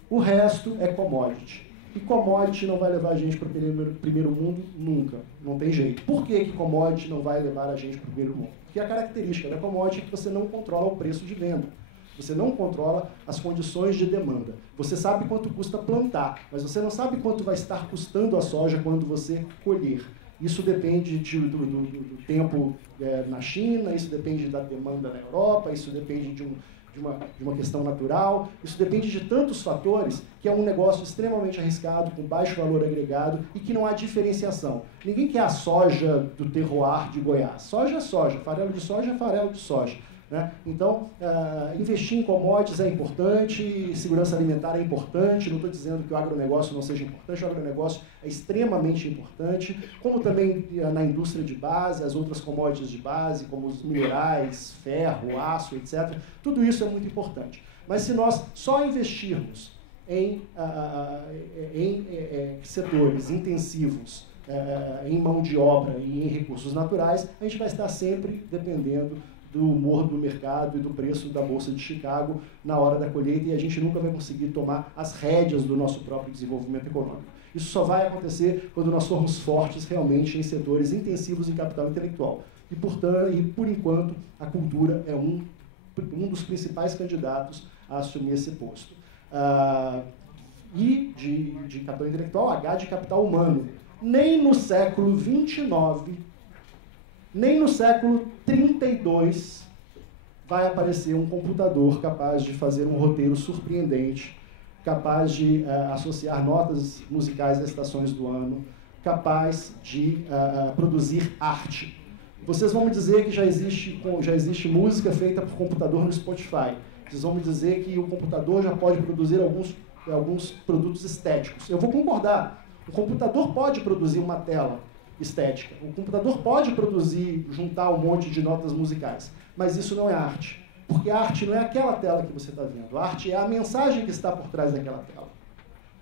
O resto é commodity. E commodity não vai levar a gente para o primeiro mundo nunca. Não tem jeito. Por que commodity não vai levar a gente para o primeiro mundo? Porque a característica da commodity é que você não controla o preço de venda. Você não controla as condições de demanda. Você sabe quanto custa plantar, mas você não sabe quanto vai estar custando a soja quando você colher. Isso depende do tempo na China, isso depende da demanda na Europa, isso depende de uma questão natural, isso depende de tantos fatores que é um negócio extremamente arriscado, com baixo valor agregado e que não há diferenciação. Ninguém quer a soja do terroir de Goiás. Soja é soja, farelo de soja é farelo de soja. Né? Então, investir em commodities é importante, segurança alimentar é importante, não estou dizendo que o agronegócio não seja importante, o agronegócio é extremamente importante, como também na indústria de base, as outras commodities de base, como os minerais, ferro, aço, etc. Tudo isso é muito importante. Mas se nós só investirmos em setores intensivos, em mão de obra e em recursos naturais, a gente vai estar sempre dependendo do humor do mercado e do preço da Bolsa de Chicago na hora da colheita, e a gente nunca vai conseguir tomar as rédeas do nosso próprio desenvolvimento econômico. Isso só vai acontecer quando nós formos fortes realmente em setores intensivos em capital intelectual. E, portanto, por enquanto, a cultura é um dos principais candidatos a assumir esse posto. I de capital intelectual, H de capital humano. Nem no século XXIX, nem no século 32 vai aparecer um computador capaz de fazer um roteiro surpreendente, capaz de associar notas musicais às estações do ano, capaz de produzir arte. Vocês vão me dizer que já existe música feita por computador no Spotify. Vocês vão me dizer que o computador já pode produzir alguns produtos estéticos. Eu vou concordar. O computador pode produzir uma tela estética. O computador pode juntar um monte de notas musicais. Mas isso não é arte. Porque a arte não é aquela tela que você está vendo. A arte é a mensagem que está por trás daquela tela.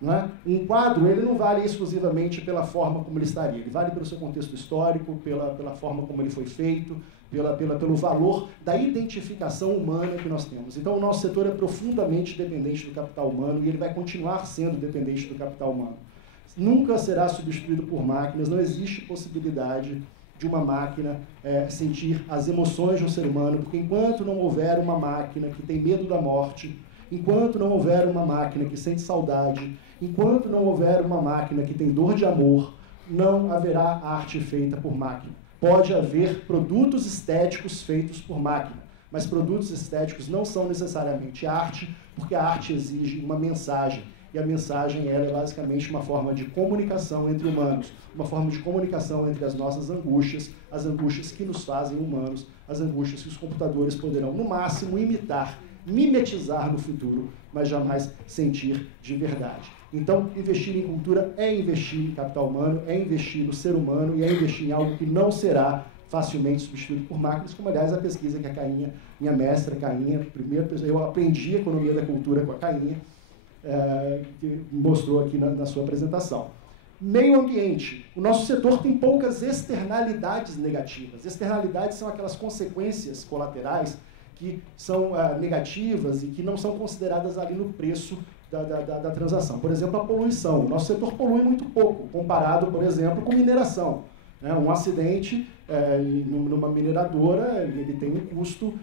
Não é? Um quadro, ele não vale exclusivamente pela forma como ele estaria. Ele vale pelo seu contexto histórico, pela forma como ele foi feito, pelo valor da identificação humana que nós temos. Então, o nosso setor é profundamente dependente do capital humano e ele vai continuar sendo dependente do capital humano. Nunca será substituído por máquinas, não existe possibilidade de uma máquina sentir as emoções de um ser humano, porque enquanto não houver uma máquina que tem medo da morte, enquanto não houver uma máquina que sente saudade, enquanto não houver uma máquina que tem dor de amor, não haverá arte feita por máquina. Pode haver produtos estéticos feitos por máquina, mas produtos estéticos não são necessariamente arte, porque a arte exige uma mensagem. E a mensagem ela é basicamente uma forma de comunicação entre humanos, uma forma de comunicação entre as nossas angústias, as angústias que nos fazem humanos, as angústias que os computadores poderão, no máximo, imitar, mimetizar no futuro, mas jamais sentir de verdade. Então, investir em cultura é investir em capital humano, é investir no ser humano e é investir em algo que não será facilmente substituído por máquinas, como, aliás, a pesquisa que a Cainha, minha mestra Cainha, eu aprendi a economia da cultura com a Cainha, que mostrou aqui na sua apresentação. Meio ambiente. O nosso setor tem poucas externalidades negativas. Externalidades são aquelas consequências colaterais que são negativas e que não são consideradas ali no preço da transação. Por exemplo, a poluição. O nosso setor polui muito pouco, comparado, por exemplo, com mineração. Um acidente numa mineradora, ele tem um custo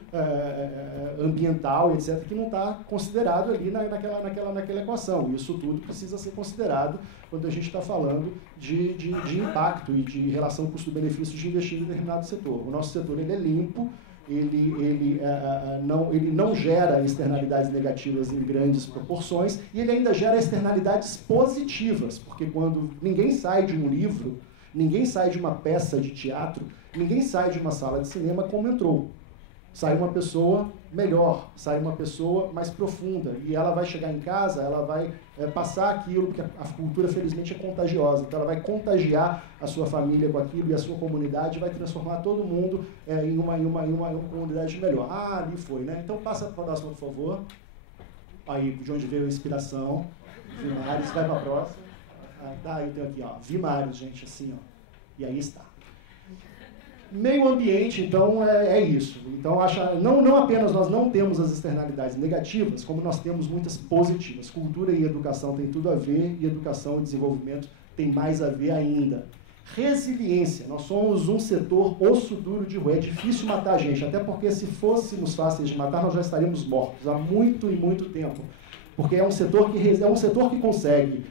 ambiental, etc., que não está considerado ali naquela equação. Isso tudo precisa ser considerado quando a gente está falando de impacto e de relação custo-benefício de investir em determinado setor. O nosso setor ele é limpo, ele não gera externalidades negativas em grandes proporções e ele ainda gera externalidades positivas, porque quando ninguém sai de um livro, ninguém sai de uma peça de teatro, ninguém sai de uma sala de cinema como entrou. Sai uma pessoa melhor, sai uma pessoa mais profunda. E ela vai chegar em casa, ela vai passar aquilo, porque a cultura, felizmente, é contagiosa. Então, ela vai contagiar a sua família com aquilo e a sua comunidade e vai transformar todo mundo em uma comunidade melhor. Ah, ali foi, né? Então, passa para a próxima, por favor. Aí, de onde veio a inspiração. Vimares, vai para a próxima. Tá, eu tenho aqui, ó, Vimares, gente, assim, ó. E aí está. Meio ambiente, então, é isso. Então, não apenas nós não temos as externalidades negativas, como nós temos muitas positivas. Cultura e educação têm tudo a ver, e educação e desenvolvimento têm mais a ver ainda. Resiliência. Nós somos um setor osso duro de roer. É difícil matar a gente, até porque se fôssemos fáceis de matar, nós já estaríamos mortos há muito e muito tempo. Porque é um setor que consegue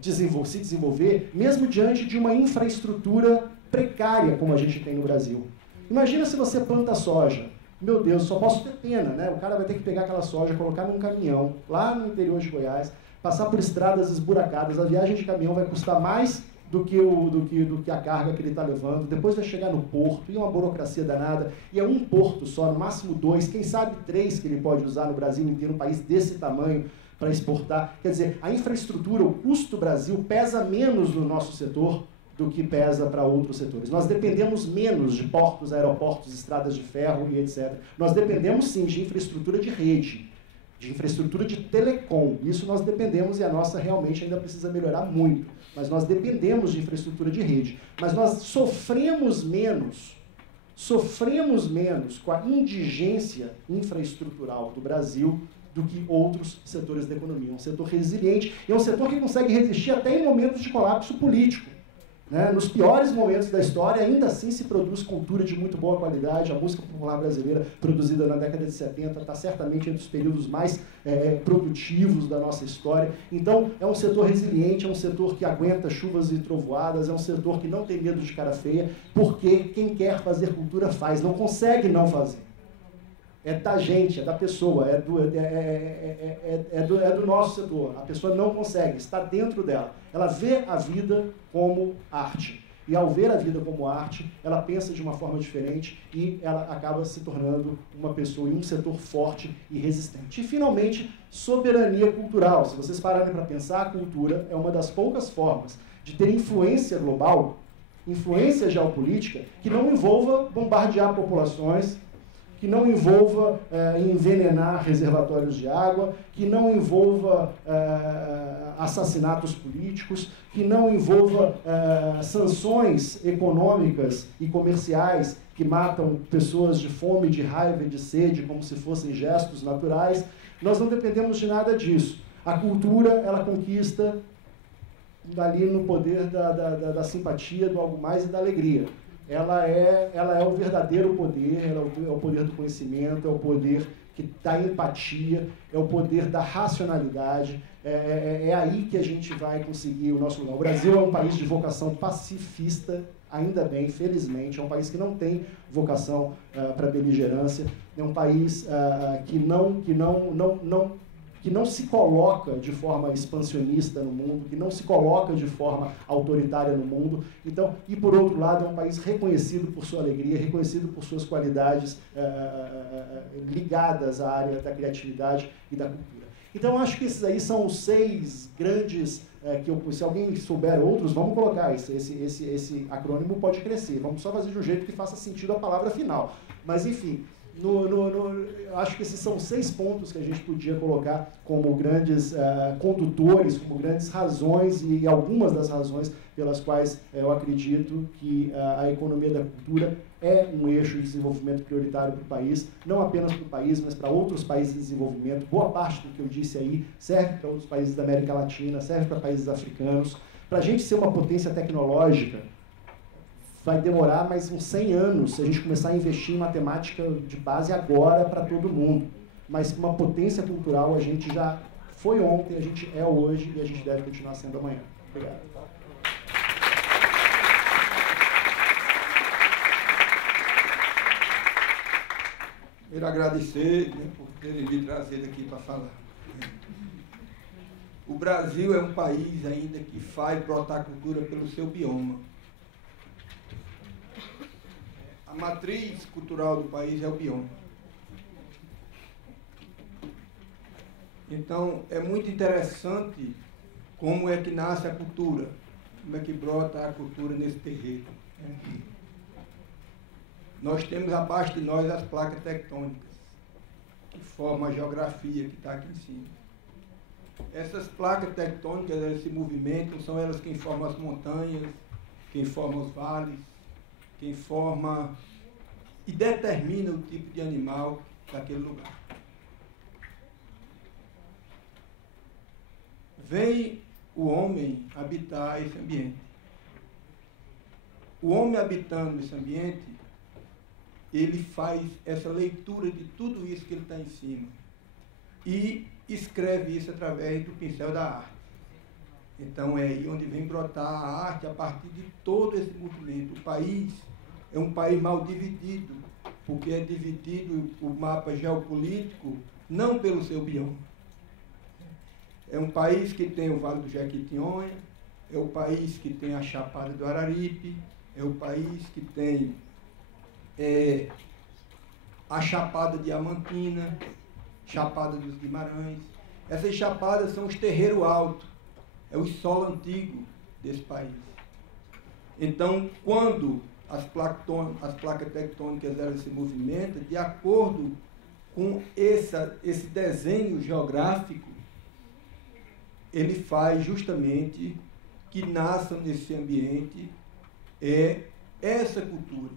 se desenvolver, mesmo diante de uma infraestrutura precária, como a gente tem no Brasil. Imagina se você planta soja. Meu Deus, só posso ter pena, né? O cara vai ter que pegar aquela soja, colocar num caminhão, lá no interior de Goiás, passar por estradas esburacadas. A viagem de caminhão vai custar mais do que a carga que ele está levando. Depois vai chegar no porto, e uma burocracia danada. E é um porto só, no máximo 2, quem sabe 3 que ele pode usar no Brasil inteiro, um país desse tamanho, para exportar. Quer dizer, a infraestrutura, o custo Brasil pesa menos no nosso setor do que pesa para outros setores. Nós dependemos menos de portos, aeroportos, estradas de ferro e etc. Nós dependemos, sim, de infraestrutura de rede, de infraestrutura de telecom. Isso nós dependemos e a nossa realmente ainda precisa melhorar muito. Mas nós dependemos de infraestrutura de rede. Mas nós sofremos menos com a indigência infraestrutural do Brasil do que outros setores da economia. É um setor resiliente e é um setor que consegue resistir até em momentos de colapso político. Né? Nos piores momentos da história, ainda assim se produz cultura de muito boa qualidade. A música popular brasileira, produzida na década de 70, está certamente entre os períodos mais produtivos da nossa história. Então, é um setor resiliente, é um setor que aguenta chuvas e trovoadas, é um setor que não tem medo de cara feia, porque quem quer fazer cultura faz, não consegue não fazer. É da gente, é da pessoa, é do nosso setor. A pessoa não consegue, está dentro dela. Ela vê a vida como arte. E ao ver a vida como arte, ela pensa de uma forma diferente e ela acaba se tornando uma pessoa em um setor forte e resistente. E, finalmente, soberania cultural. Se vocês pararem para pensar, a cultura é uma das poucas formas de ter influência global, influência geopolítica, que não envolva bombardear populações, que não envolva envenenar reservatórios de água, que não envolva assassinatos políticos, que não envolva sanções econômicas e comerciais que matam pessoas de fome, de raiva e de sede, como se fossem gestos naturais. Nós não dependemos de nada disso. A cultura, ela conquista ali no poder da simpatia, do algo mais e da alegria. Ela é o verdadeiro poder, ela é o poder do conhecimento, é o poder da empatia, é o poder da racionalidade, é aí que a gente vai conseguir o nosso lugar. O Brasil é um país de vocação pacifista, ainda bem, felizmente, é um país que não tem vocação para beligerância, é um país que não se coloca de forma expansionista no mundo, que não se coloca de forma autoritária no mundo. Então, e por outro lado, é um país reconhecido por sua alegria, reconhecido por suas qualidades ligadas à área da criatividade e da cultura. Então, acho que esses aí são os 6 grandes, se alguém souber outros, vamos colocar esse acrônimo pode crescer. Vamos só fazer de um jeito que faça sentido a palavra final. Mas, enfim, acho que esses são 6 pontos que a gente podia colocar como grandes condutores, como grandes razões e algumas das razões pelas quais eu acredito que a economia da cultura é um eixo de desenvolvimento prioritário para o país, não apenas para o país, mas para outros países em desenvolvimento. Boa parte do que eu disse aí serve para outros países da América Latina, serve para países africanos. Para a gente ser uma potência tecnológica, vai demorar mais uns 100 anos se a gente começar a investir em matemática de base agora para todo mundo. Mas uma potência cultural a gente já foi ontem, a gente é hoje e a gente deve continuar sendo amanhã. Obrigado. Quero agradecer, por terem me trazido aqui para falar. O Brasil é um país ainda que faz brotar a cultura pelo seu bioma. A matriz cultural do país é o bioma. Então, é muito interessante como é que nasce a cultura, como é que brota a cultura nesse terreno. Nós temos abaixo de nós as placas tectônicas, que formam a geografia que está aqui em cima. Essas placas tectônicas, elas se movimentam, são elas quem formam as montanhas, quem formam os vales, quem forma e determina o tipo de animal daquele lugar. Vem o homem habitar esse ambiente. O homem habitando esse ambiente, ele faz essa leitura de tudo isso que ele está em cima e escreve isso através do pincel da arte. Então é aí onde vem brotar a arte a partir de todo esse movimento. O país é um país mal dividido, porque é dividido o mapa geopolítico não pelo seu bioma. É um país que tem o Vale do Jequitinhonha, é o país que tem a Chapada do Araripe, é o país que tem a Chapada Diamantina, Chapada dos Guimarães. Essas chapadas são os terreiros altos, é o solo antigo desse país. Então, quando as placas tectônicas elas se movimentam, de acordo com esse desenho geográfico, ele faz justamente que nasça nesse ambiente essa cultura.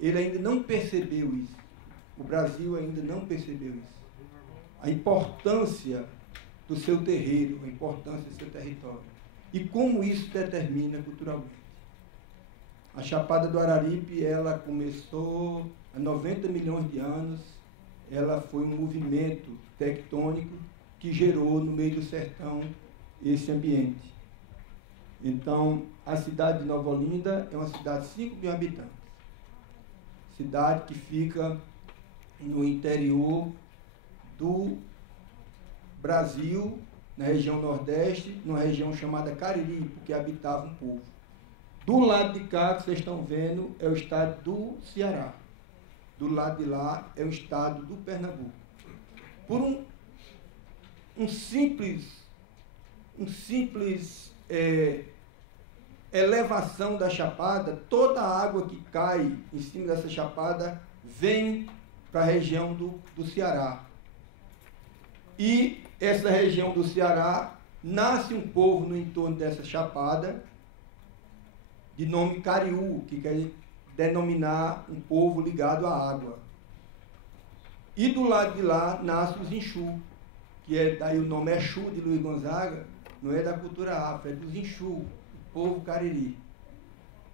Ele ainda não percebeu isso. O Brasil ainda não percebeu isso. A importância do seu terreiro, a importância do seu território. E como isso determina culturalmente. A Chapada do Araripe, ela começou há 90 milhões de anos. Ela foi um movimento tectônico que gerou no meio do sertão esse ambiente. Então, a cidade de Nova Olinda é uma cidade de 5 mil habitantes. Cidade que fica no interior do Brasil, na região Nordeste, numa região chamada Cariri, porque habitava um povo. Do lado de cá, que vocês estão vendo, é o estado do Ceará. Do lado de lá é o estado do Pernambuco. Por um simples elevação da chapada, toda a água que cai em cima dessa chapada vem para a região do Ceará. E essa região do Ceará nasce um povo no entorno dessa chapada, de nome Cariú, que quer denominar um povo ligado à água. E do lado de lá nasce os Inxu, que é daí o nome Exu de Luiz Gonzaga, não é da cultura afro, é dos Inxu, o povo Cariri.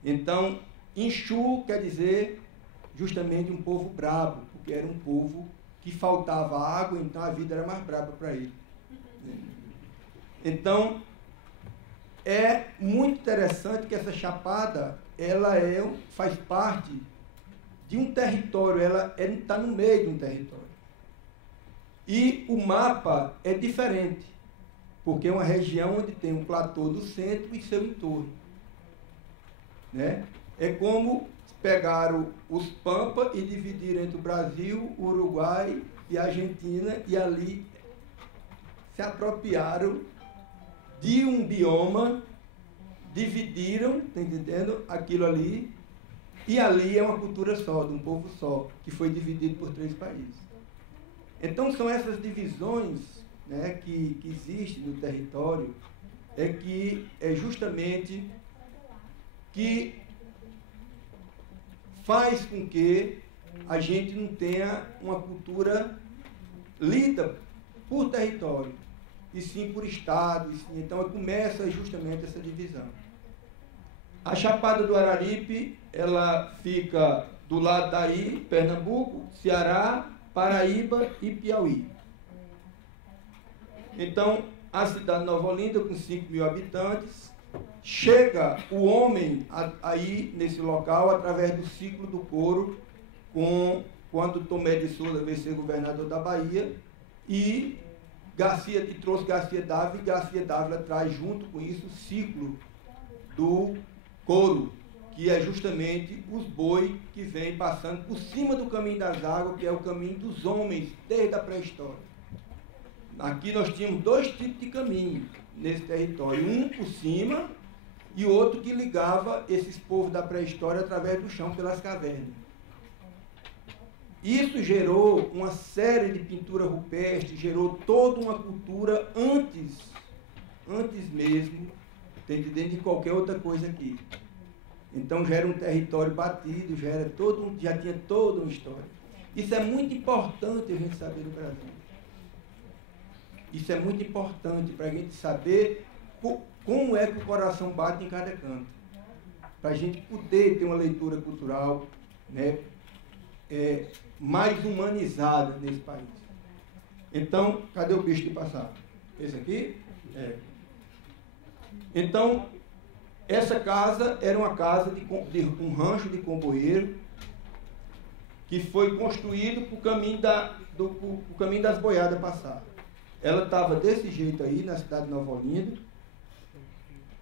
Então, Inxu quer dizer justamente um povo brabo, porque era um povo que faltava água, então a vida era mais braba para ele. Então, é muito interessante que essa chapada, ela faz parte de um território, ela está no meio de um território. E o mapa é diferente, porque é uma região onde tem um platô no centro e seu entorno. Né? É como pegaram os Pampa e dividiram entre o Brasil, o Uruguai e a Argentina, e ali se apropriaram de um bioma, dividiram, tá entendendo? Aquilo ali, e ali é uma cultura só, de um povo só, que foi dividido por 3 países. Então são essas divisões, né, que existem no território, que é justamente que faz com que a gente não tenha uma cultura lida por território, e sim por estado. E sim, então começa justamente essa divisão. A Chapada do Araripe, ela fica do lado daí, Pernambuco, Ceará, Paraíba e Piauí. Então, a cidade de Nova Olinda, com 5 mil habitantes, chega o homem aí nesse local através do ciclo do couro, quando Tomé de Souza veio ser governador da Bahia, e trouxe Garcia Dávila, e Garcia Dávila traz junto com isso o ciclo do couro, que é justamente os boi que vêm passando por cima do caminho das águas, que é o caminho dos homens desde a pré-história. Aqui nós tínhamos 2 tipos de caminho nesse território, um por cima e outro que ligava esses povos da pré-história através do chão pelas cavernas. Isso gerou uma série de pintura rupestre, gerou toda uma cultura antes mesmo, de qualquer outra coisa aqui. Então já era um território batido, já tinha toda uma história. Isso é muito importante a gente saber no Brasil. Isso é muito importante para a gente saber como é que o coração bate em cada canto. Para a gente poder ter uma leitura cultural, né, mais humanizada nesse país. Então, cadê o bicho de passado? Esse aqui? Então, essa casa era uma casa de um rancho de comboeiro que foi construído para o caminho das boiadas passar. Ela estava desse jeito aí, na cidade de Nova Olinda.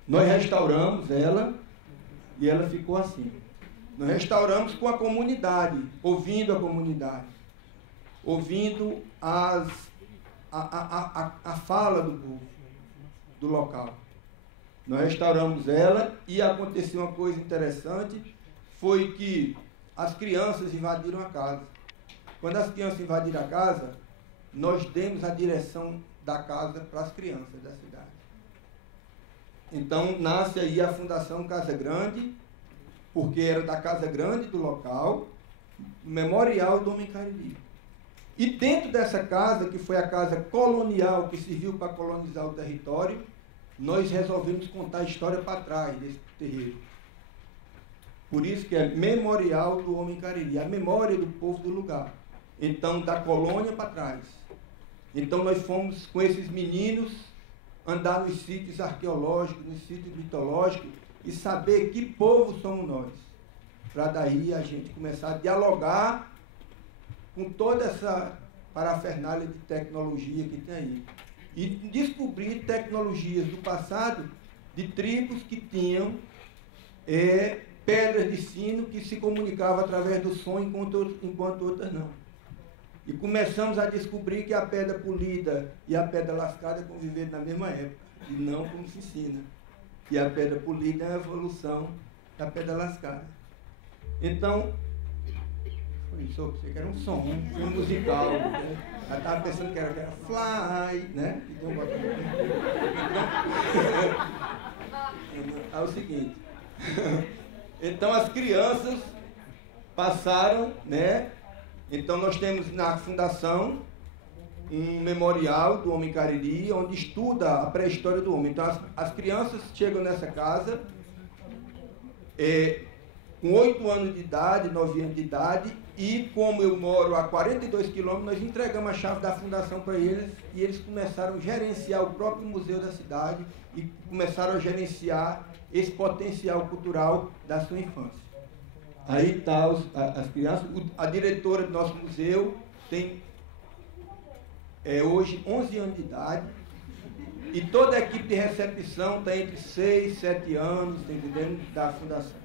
Nós restauramos ela e ela ficou assim. Nós restauramos com a comunidade, ouvindo a comunidade, ouvindo a fala do povo, do local. Nós restauramos ela e aconteceu uma coisa interessante, foi que as crianças invadiram a casa. Quando as crianças invadiram a casa, nós demos a direção da casa para as crianças da cidade. Então nasce aí a Fundação Casa Grande, porque era da Casa Grande do local, Memorial do Homem Cariri. E dentro dessa casa, que foi a casa colonial, que serviu para colonizar o território, nós resolvemos contar a história para trás desse terreiro. Por isso que é Memorial do Homem Cariri, a memória do povo do lugar. Então, da colônia para trás. Então, nós fomos com esses meninos andar nos sítios arqueológicos, nos sítios mitológicos e saber que povo somos nós. Para daí a gente começar a dialogar com toda essa parafernália de tecnologia que tem aí. E descobrir tecnologias do passado de tribos que tinham pedras de sino que se comunicavam através do som, enquanto outras não. E começamos a descobrir que a pedra polida e a pedra lascada conviveram na mesma época, e não como se ensina. Que a pedra polida é a evolução da pedra lascada. Então, foi que era um som, um filme musical. Né? Eu estava pensando que era Fly, né? Então, é o seguinte. Então, as crianças passaram, né? Então, nós temos na fundação um memorial do Homem Cariri, onde estuda a pré-história do homem. Então, as crianças chegam nessa casa com 8 anos de idade, 9 anos de idade, e como eu moro a 42 quilômetros, nós entregamos a chave da fundação para eles, e eles começaram a gerenciar o próprio museu da cidade e começaram a gerenciar esse potencial cultural da sua infância. Aí está as crianças, a diretora do nosso museu tem hoje 11 anos de idade, e toda a equipe de recepção está entre 6 e 7 anos, tá entendendo, da fundação.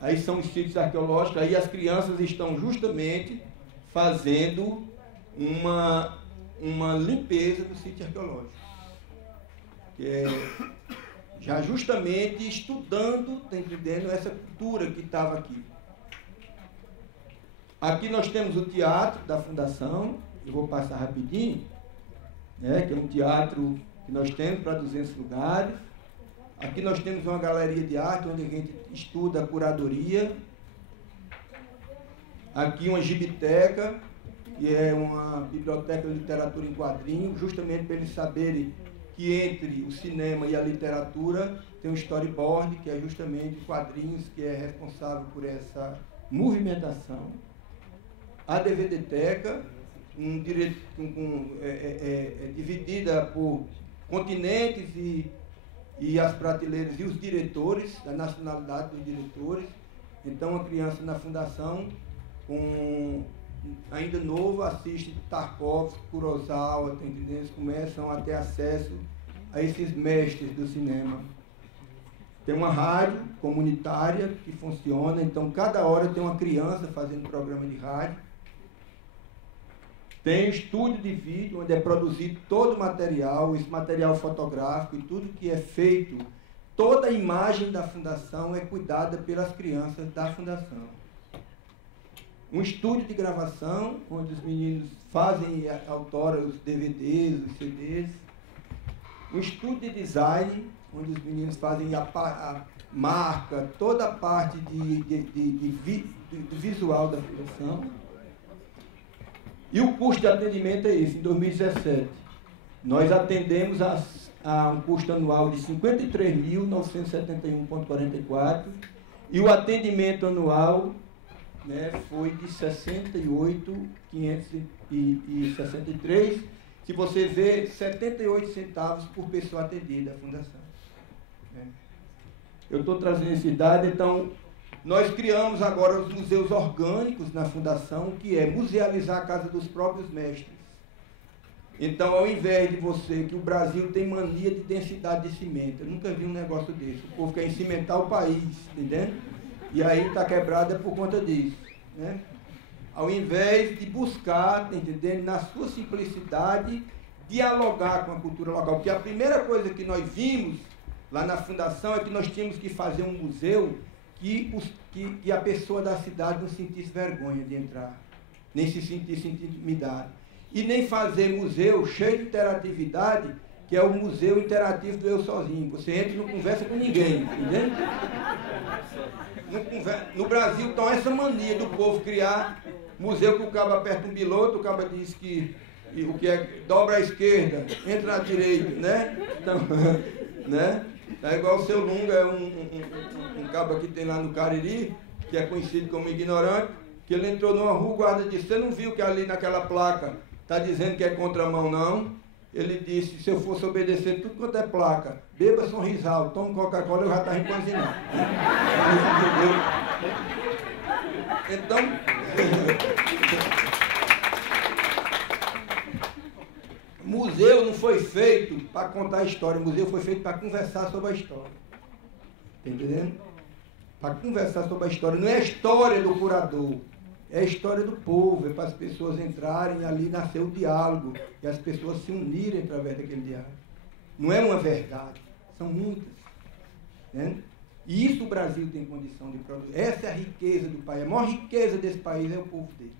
Aí são os sítios arqueológicos, aí as crianças estão justamente fazendo uma limpeza do sítio arqueológico. Que é já justamente estudando, tá entendendo, essa cultura que estava aqui. Aqui nós temos o teatro da fundação, eu vou passar rapidinho, né, que é um teatro que nós temos para 200 lugares. Aqui nós temos uma galeria de arte, onde a gente estuda a curadoria. Aqui uma gibiteca, que é uma biblioteca de literatura em quadrinhos, justamente para eles saberem que entre o cinema e a literatura tem um storyboard, que é justamente quadrinhos, que é responsável por essa movimentação. A DVDteca, dividida por continentes e as prateleiras e os diretores, da nacionalidade dos diretores. Então, a criança na fundação, ainda novo, assiste Tarkovsky, Kurosawa, tá entendendo? Eles começam a ter acesso a esses mestres do cinema. Tem uma rádio comunitária que funciona, então cada hora tem uma criança fazendo programa de rádio. Tem estúdio de vídeo, onde é produzido todo o material, esse material fotográfico e tudo que é feito, toda a imagem da fundação é cuidada pelas crianças da fundação. Um estúdio de gravação, onde os meninos fazem, autoram os DVDs, os CDs. Um estúdio de design, onde os meninos fazem a marca, toda a parte do visual da fundação. E o custo de atendimento é esse, em 2017. Nós atendemos a um custo anual de R$ 53.971,44 e o atendimento anual, né, foi de R$ 68.563. Se você vê, 78 centavos por pessoa atendida a fundação. Eu estou trazendo esse dado, então, nós criamos agora os museus orgânicos na fundação, que é musealizar a casa dos próprios mestres. Então, ao invés de você, que o Brasil tem mania de densidade de cimento, eu nunca vi um negócio desse. O povo quer cimentar o país, entendendo? E aí está quebrada por conta disso, né? Ao invés de buscar, tá entendendo, na sua simplicidade, dialogar com a cultura local. Porque a primeira coisa que nós vimos lá na fundação é que nós tínhamos que fazer um museu que a pessoa da cidade não sentisse vergonha de entrar, nem se sentisse intimidado. E nem fazer museu cheio de interatividade, que é o museu interativo do eu sozinho. Você entra e não conversa com ninguém, entendeu? No Brasil, então, essa mania do povo criar museu que o cabo aperta um piloto, o cabo diz que o que é dobra à esquerda, entra à direita, né? Então, né? É igual o seu Lunga, é um cabo que tem lá no Cariri, que é conhecido como ignorante, que ele entrou numa rua, o guarda disse, você não viu que ali naquela placa está dizendo que é contramão, não? Ele disse, se eu fosse obedecer tudo quanto é placa, beba Sonrisal, tome Coca-Cola, eu já estava empanzinado. Então, museu não foi feito para contar a história, o museu foi feito para conversar sobre a história. Está entendendo? Para conversar sobre a história. Não é a história do curador, é a história do povo, é para as pessoas entrarem ali, nascer o diálogo, e as pessoas se unirem através daquele diálogo. Não é uma verdade, são muitas. Né? E isso o Brasil tem condição de produzir. Essa é a riqueza do país. A maior riqueza desse país é o povo dele.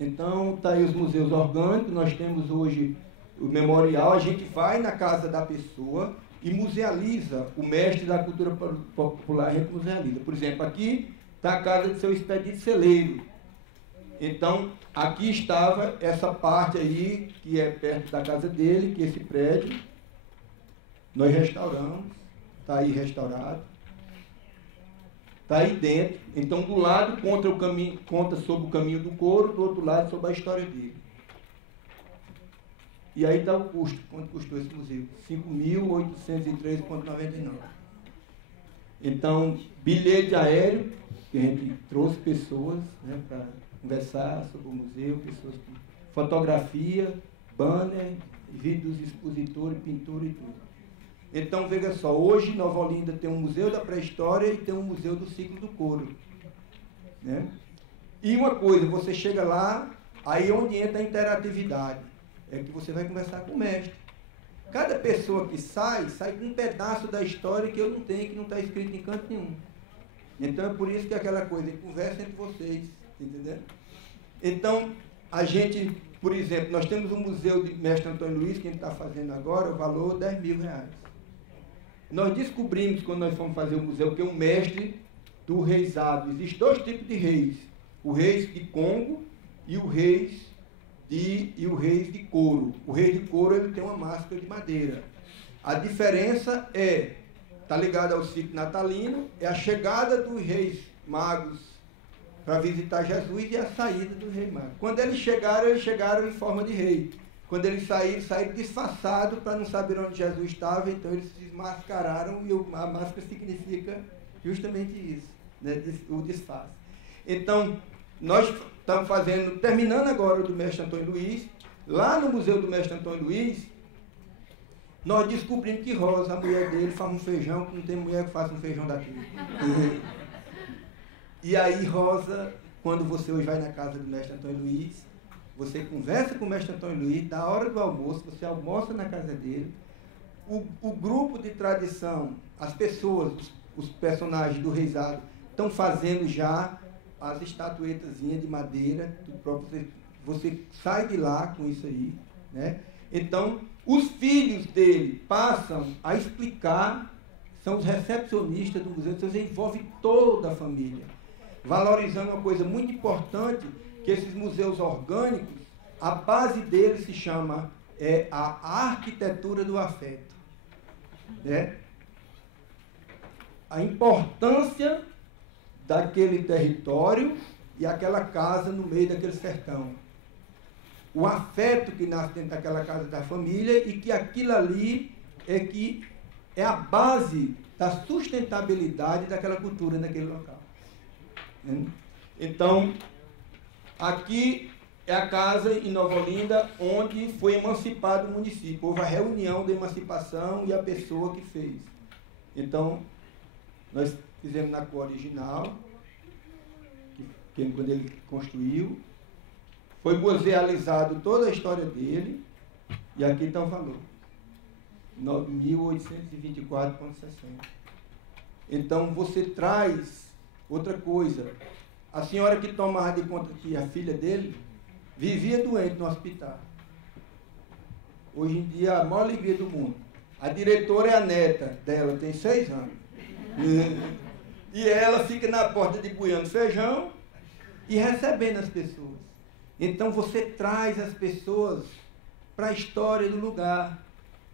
Então, está aí os museus orgânicos. Nós temos hoje o memorial. A gente vai na casa da pessoa e musealiza. O mestre da cultura popular, a gente musealiza. Por exemplo, aqui está a casa do seu Expedito Celeiro. Então, aqui estava essa parte aí, que é perto da casa dele, que é esse prédio. Nós restauramos. Está aí restaurado, está aí dentro. Então, do lado conta sobre o caminho do couro, do outro lado sobre a história dele. E aí está o custo, quanto custou esse museu? R$ 5.803,99. Então, bilhete aéreo, que a gente trouxe pessoas, né, para conversar sobre o museu, pessoas que... fotografia, banner, vídeo dos expositores, pintura e tudo. Então, veja só, hoje Nova Olinda tem um museu da pré-história e tem um museu do ciclo do couro. Né? E uma coisa, você chega lá, aí onde entra a interatividade, é que você vai conversar com o mestre. Cada pessoa que sai com um pedaço da história que eu não tenho, que não está escrito em canto nenhum. Então, é por isso que é aquela coisa, conversa entre vocês, entendeu? Então, a gente, por exemplo, nós temos um museu de Mestre Antônio Luiz, que a gente está fazendo agora, o valor R$ 10.000. Nós descobrimos, quando nós fomos fazer o museu, que o mestre do reisado, existem dois tipos de reis, o reis de Congo e o reis de couro. O rei de couro, ele tem uma máscara de madeira. A diferença está ligada ao ciclo natalino, é a chegada dos reis magos para visitar Jesus e a saída do rei mago. Quando eles chegaram em forma de rei. Quando eles saíram disfarçados para não saber onde Jesus estava, então eles se desmascararam e a máscara significa justamente isso, né? O disfarce. Então, nós estamos terminando agora o do Mestre Antônio Luiz, lá no Museu do Mestre Antônio Luiz, nós descobrimos que Rosa, a mulher dele, faz um feijão, que não tem mulher que faça um feijão daquele. E aí, Rosa, quando você hoje vai na casa do Mestre Antônio Luiz, você conversa com o Mestre Antônio Luiz, da hora do almoço, você almoça na casa dele, o grupo de tradição, as pessoas, os personagens do reisado, estão fazendo já as estatuetazinhas de madeira, do próprio, você sai de lá com isso aí, né? Então, os filhos dele passam a explicar, são os recepcionistas do museu, então eles envolvem toda a família, valorizando uma coisa muito importante, que esses museus orgânicos, a base deles se chama a arquitetura do afeto. Né? A importância daquele território e aquela casa no meio daquele sertão. O afeto que nasce dentro daquela casa da família e que aquilo ali é a base da sustentabilidade daquela cultura naquele local. Né? Então, aqui é a casa em Nova Olinda onde foi emancipado o município. Houve a reunião da emancipação e a pessoa que fez. Então, nós fizemos na cor original, quando ele construiu. Foi musealizado toda a história dele. E aqui está o valor. 9.824,60. Então, você traz outra coisa. A senhora que tomava de conta que a filha dele vivia doente no hospital. Hoje em dia, a maior alegria do mundo. A diretora é a neta dela, tem 6 anos. E ela fica na porta distribuindo feijão e recebendo as pessoas. Então, você traz as pessoas para a história do lugar.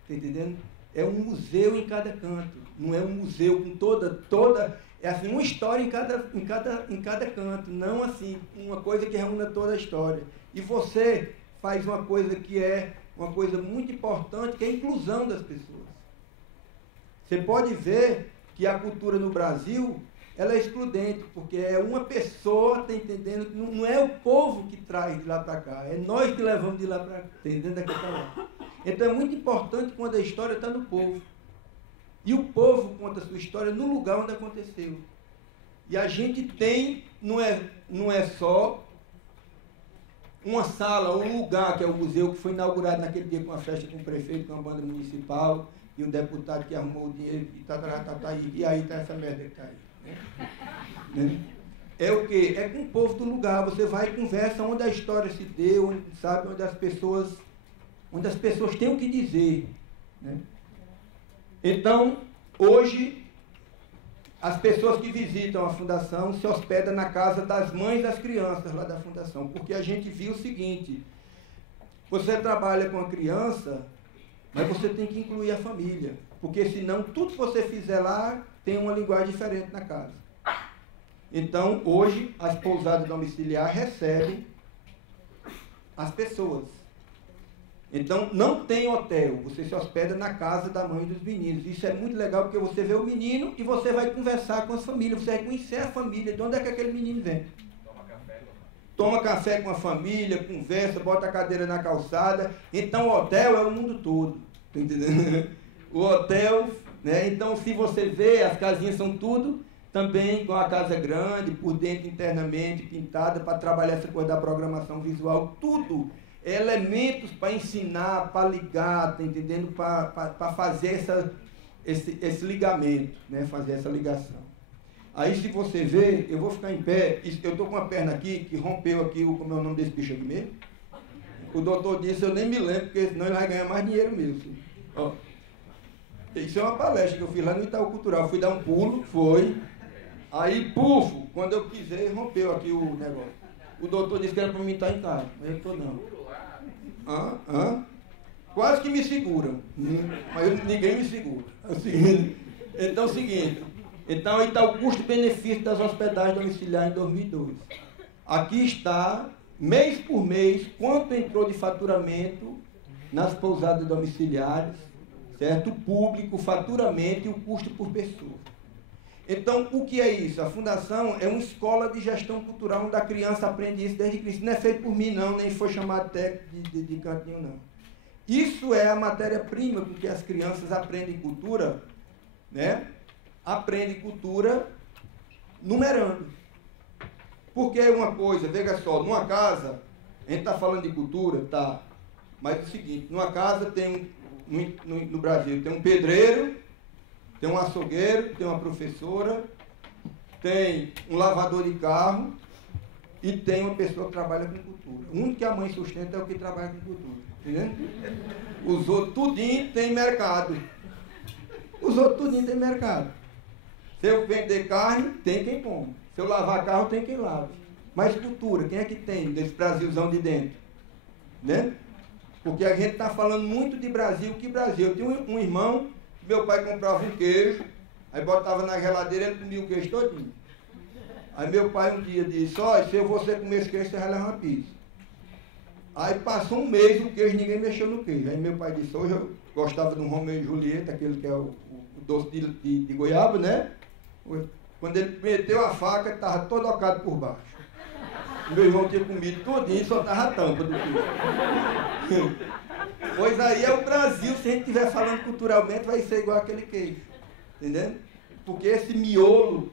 Está entendendo? é um museu em cada canto. Não é um museu com toda é assim, uma história em cada canto. Não assim, uma coisa que reúna toda a história. E você faz uma coisa que é uma coisa muito importante, que é a inclusão das pessoas. Você pode ver que a cultura no Brasil, ela é excludente, porque é uma pessoa, tá entendendo? Não é o povo que traz de lá para cá, é nós que levamos de lá para cá, tá entendendo? Daqui para lá. Então é muito importante quando a história está no povo. E o povo conta a sua história no lugar onde aconteceu. E a gente tem, não é só uma sala, um lugar, que é o museu, que foi inaugurado naquele dia com uma festa com o prefeito, com a banda municipal, e o deputado que arrumou o dinheiro, e aí está essa merda que está aí. Né? É o quê? É com o povo do lugar. Você vai e conversa onde a história se deu, sabe, onde as pessoas têm o que dizer. Né? Então, hoje, as pessoas que visitam a Fundação se hospedam na casa das mães das crianças lá da Fundação, porque a gente viu o seguinte: você trabalha com a criança, mas você tem que incluir a família, porque senão tudo que você fizer lá tem uma linguagem diferente na casa. Então, hoje, as pousadas domiciliares recebem as pessoas. Então, não tem hotel, você se hospeda na casa da mãe dos meninos. Isso é muito legal, porque você vê o menino e você vai conversar com as famílias, você vai conhecer a família, de onde é que aquele menino vem. Toma café com a família, conversa, bota a cadeira na calçada. Então, o hotel é o mundo todo, tá entendendo? O hotel, né? Então, se você vê, as casinhas são tudo também igual a casa grande, por dentro internamente, pintada, para trabalhar essa coisa da programação visual, tudo. Elementos para ensinar, para ligar, tá entendendo? Para fazer esse ligamento, né? Fazer essa ligação. Aí, se você ver, eu vou ficar em pé, eu estou com uma perna aqui, que rompeu aqui, como é o nome desse bicho aqui mesmo? O doutor disse, eu nem me lembro, porque senão ele vai ganhar mais dinheiro mesmo. Ó, isso é uma palestra que eu fiz lá no Itaú Cultural, fui dar um pulo, foi, aí, pufo, quando eu pisei, rompeu aqui o negócio. O doutor disse que era para mim estar em casa, mas eu estou não. Quase que me seguram, mas ninguém me segura. Então é o seguinte, então aí está o custo-benefício das hospedagens domiciliares em 2002. Aqui está, mês por mês, quanto entrou de faturamento nas pousadas domiciliares, certo? O público, o faturamento e o custo por pessoa. Então, o que é isso? A Fundação é uma escola de gestão cultural onde a criança aprende isso desde criança. Não é feito por mim, não, nem foi chamado técnico de cantinho, não. Isso é a matéria-prima com que as crianças aprendem cultura, né? Aprendem cultura numerando. Porque é uma coisa, veja só, numa casa, a gente está falando de cultura, tá? Mas é o seguinte, numa casa tem, no Brasil, tem um pedreiro, tem um açougueiro, tem uma professora, tem um lavador de carro e tem uma pessoa que trabalha com cultura. O único que a mãe sustenta é o que trabalha com cultura. Entendeu? Os outros tudinho tem mercado. Os outros tudinho tem mercado. Se eu vender carne, tem quem come. Se eu lavar carro, tem quem lave. Mas cultura, quem é que tem desse Brasilzão de dentro? Né? Porque a gente está falando muito de Brasil. Que Brasil? Eu tinha um irmão, meu pai comprava um queijo, aí botava na geladeira e ele comia o queijo todinho. Aí meu pai um dia disse, olha, se você comer esse queijo, você vai levar uma pizza. Aí passou um mês o queijo, ninguém mexeu no queijo. Aí meu pai disse, hoje eu gostava de um Romeu e Julieta, aquele que é o doce de goiaba, né? Quando ele meteu a faca, estava todo ocado por baixo. Meu irmão tinha comido tudinho e só estava a tampa do queijo. Pois aí é o Brasil, se a gente estiver falando culturalmente, vai ser igual aquele queijo. Entendeu? Porque esse miolo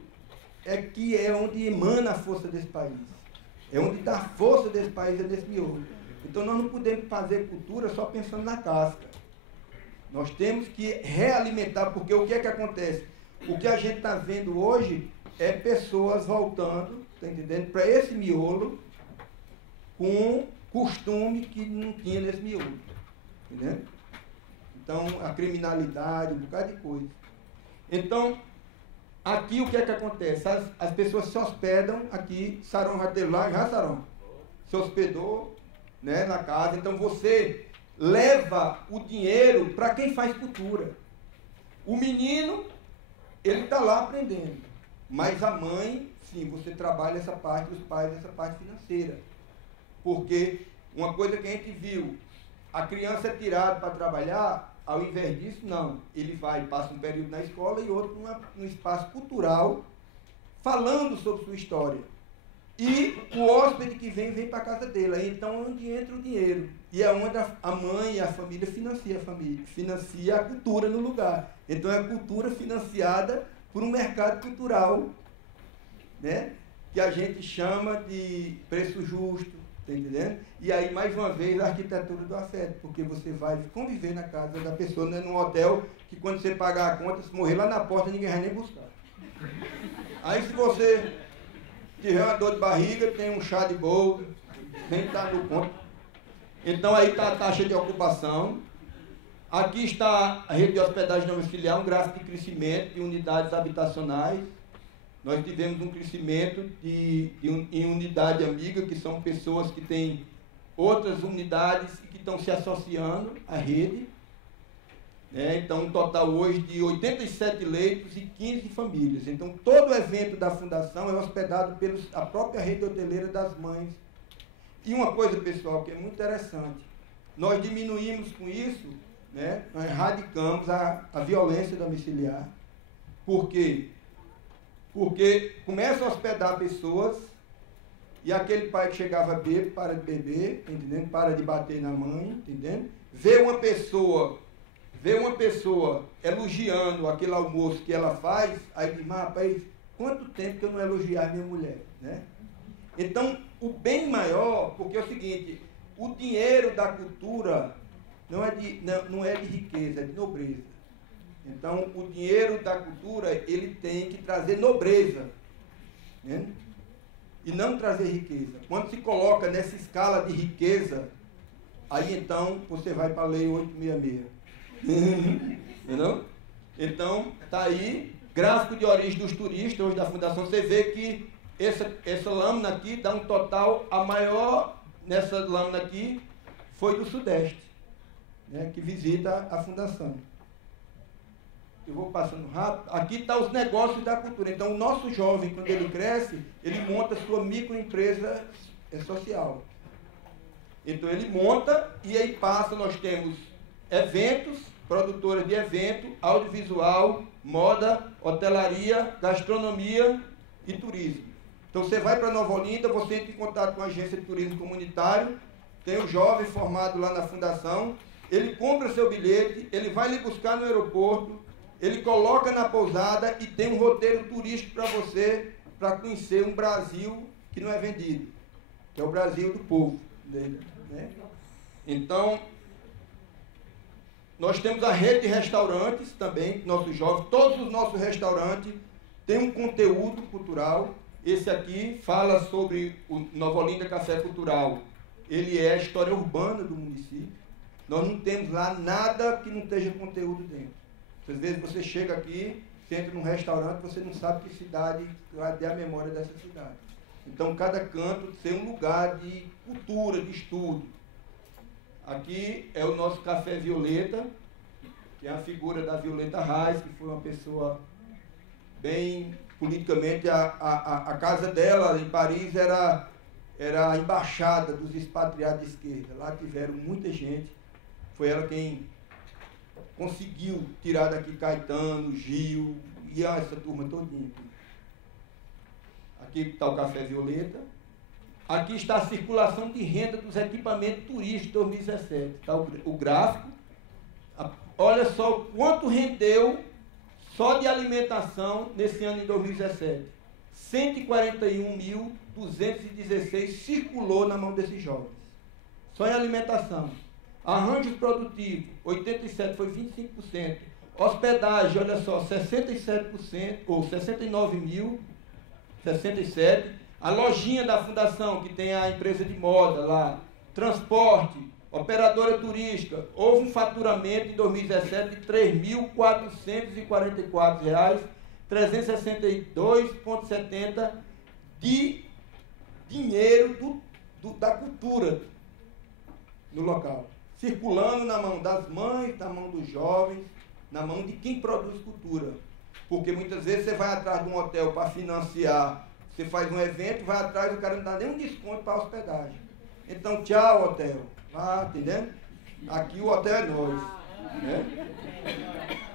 é onde emana a força desse país. É onde dá a força desse país, é desse miolo. Então nós não podemos fazer cultura só pensando na casca. Nós temos que realimentar, porque o que é que acontece? O que a gente está vendo hoje é pessoas voltando, tá entendendo? Para esse miolo, com costume que não tinha nesse miolo. Entendeu? Então, a criminalidade, um bocado de coisa. Então, aqui o que é que acontece? As pessoas se hospedam aqui, Sarão já teve lá, já Sarão se hospedou, né, na casa. Então você leva o dinheiro para quem faz cultura. O menino, ele está lá aprendendo. Mas a mãe, sim, você trabalha essa parte, os pais, essa parte financeira. Porque uma coisa que a gente viu, a criança é tirada para trabalhar, ao invés disso, não. Ele vai, passa um período na escola e outro num espaço cultural, falando sobre sua história. E o hóspede que vem para a casa dele. Aí então é onde entra o dinheiro. E é onde a mãe e a família financia a cultura no lugar. Então é a cultura financiada por um mercado cultural, né? Que a gente chama de preço justo, tá entendendo? E aí, mais uma vez, a arquitetura do afeto, porque você vai conviver na casa da pessoa, não é num hotel que quando você pagar a conta, se morrer lá na porta, ninguém vai nem buscar. Aí se você tiver uma dor de barriga, tem um chá de boldo, nem está no ponto. Então aí está a taxa de ocupação. Aqui está a rede de hospedagem domiciliar, um gráfico de crescimento de unidades habitacionais. Nós tivemos um crescimento em unidade amiga, que são pessoas que têm outras unidades e que estão se associando à rede. Então, um total hoje de 87 leitos e 15 famílias. Então, todo evento da Fundação é hospedado pela própria rede hoteleira das mães. E uma coisa, pessoal, que é muito interessante, nós diminuímos com isso, né, nós erradicamos a violência domiciliar. Por quê? Porque começa a hospedar pessoas e aquele pai que chegava bêbado para de beber, entendendo? Para de bater na mãe, entendendo? Vê uma pessoa elogiando aquele almoço que ela faz, aí diz, mas rapaz, quanto tempo que eu não elogiar minha mulher, né? Então, o bem maior, porque é o seguinte, o dinheiro da cultura não é de riqueza, é de nobreza. Então, o dinheiro da cultura, ele tem que trazer nobreza, né? E não trazer riqueza. Quando se coloca nessa escala de riqueza, aí então você vai para a lei 866. Entendeu? Então, está aí, gráfico de origem dos turistas, hoje da Fundação, você vê que essa lâmina aqui dá um total, a maior nessa lâmina aqui foi do Sudeste, né, que visita a Fundação. Eu vou passando rápido. Aqui está os negócios da cultura. Então, o nosso jovem, quando ele cresce, ele monta sua microempresa social. Então, ele monta e aí passa, nós temos eventos, produtora de evento, audiovisual, moda, hotelaria, gastronomia e turismo. Então, você vai para Nova Olinda, você entra em contato com a agência de turismo comunitário, tem um jovem formado lá na Fundação, ele compra seu bilhete, ele vai lhe buscar no aeroporto, ele coloca na pousada e tem um roteiro turístico para você, para conhecer um Brasil que não é vendido, que é o Brasil do povo dele, né? Então, nós temos a rede de restaurantes também, nossos jovens, todos os nossos restaurantes têm um conteúdo cultural. Esse aqui fala sobre o Nova Olinda Café Cultural. Ele é a história urbana do município. Nós não temos lá nada que não esteja conteúdo dentro. Às vezes você chega aqui, você entra num restaurante, você não sabe que cidade vai ter a memória dessa cidade. Então, cada canto tem um lugar de cultura, de estudo. Aqui é o nosso Café Violeta, que é a figura da Violeta Reis, que foi uma pessoa bem politicamente. A casa dela em Paris era a embaixada dos expatriados de esquerda. Lá tiveram muita gente. Foi ela quem conseguiu tirar daqui Caetano, Gil e essa turma todinha. Aqui está o Café Violeta. Aqui está a circulação de renda dos equipamentos turísticos 2017. Está o gráfico. Olha só quanto rendeu só de alimentação nesse ano de 2017. 141.216 circulou na mão desses jovens. Só em alimentação. Arranjos produtivos, 87%, foi 25%. Hospedagem, olha só, 67%, ou 69.067. A lojinha da Fundação, que tem a empresa de moda lá. Transporte, operadora turística. Houve um faturamento em 2017 de R$ 3.444,362,70 de dinheiro da cultura no local. Circulando na mão das mães, na mão dos jovens, na mão de quem produz cultura. Porque muitas vezes você vai atrás de um hotel para financiar, você faz um evento, vai atrás, o cara não dá nenhum desconto para a hospedagem. Então, tchau, hotel. Ah, entendendo? Aqui o hotel é nós. Né?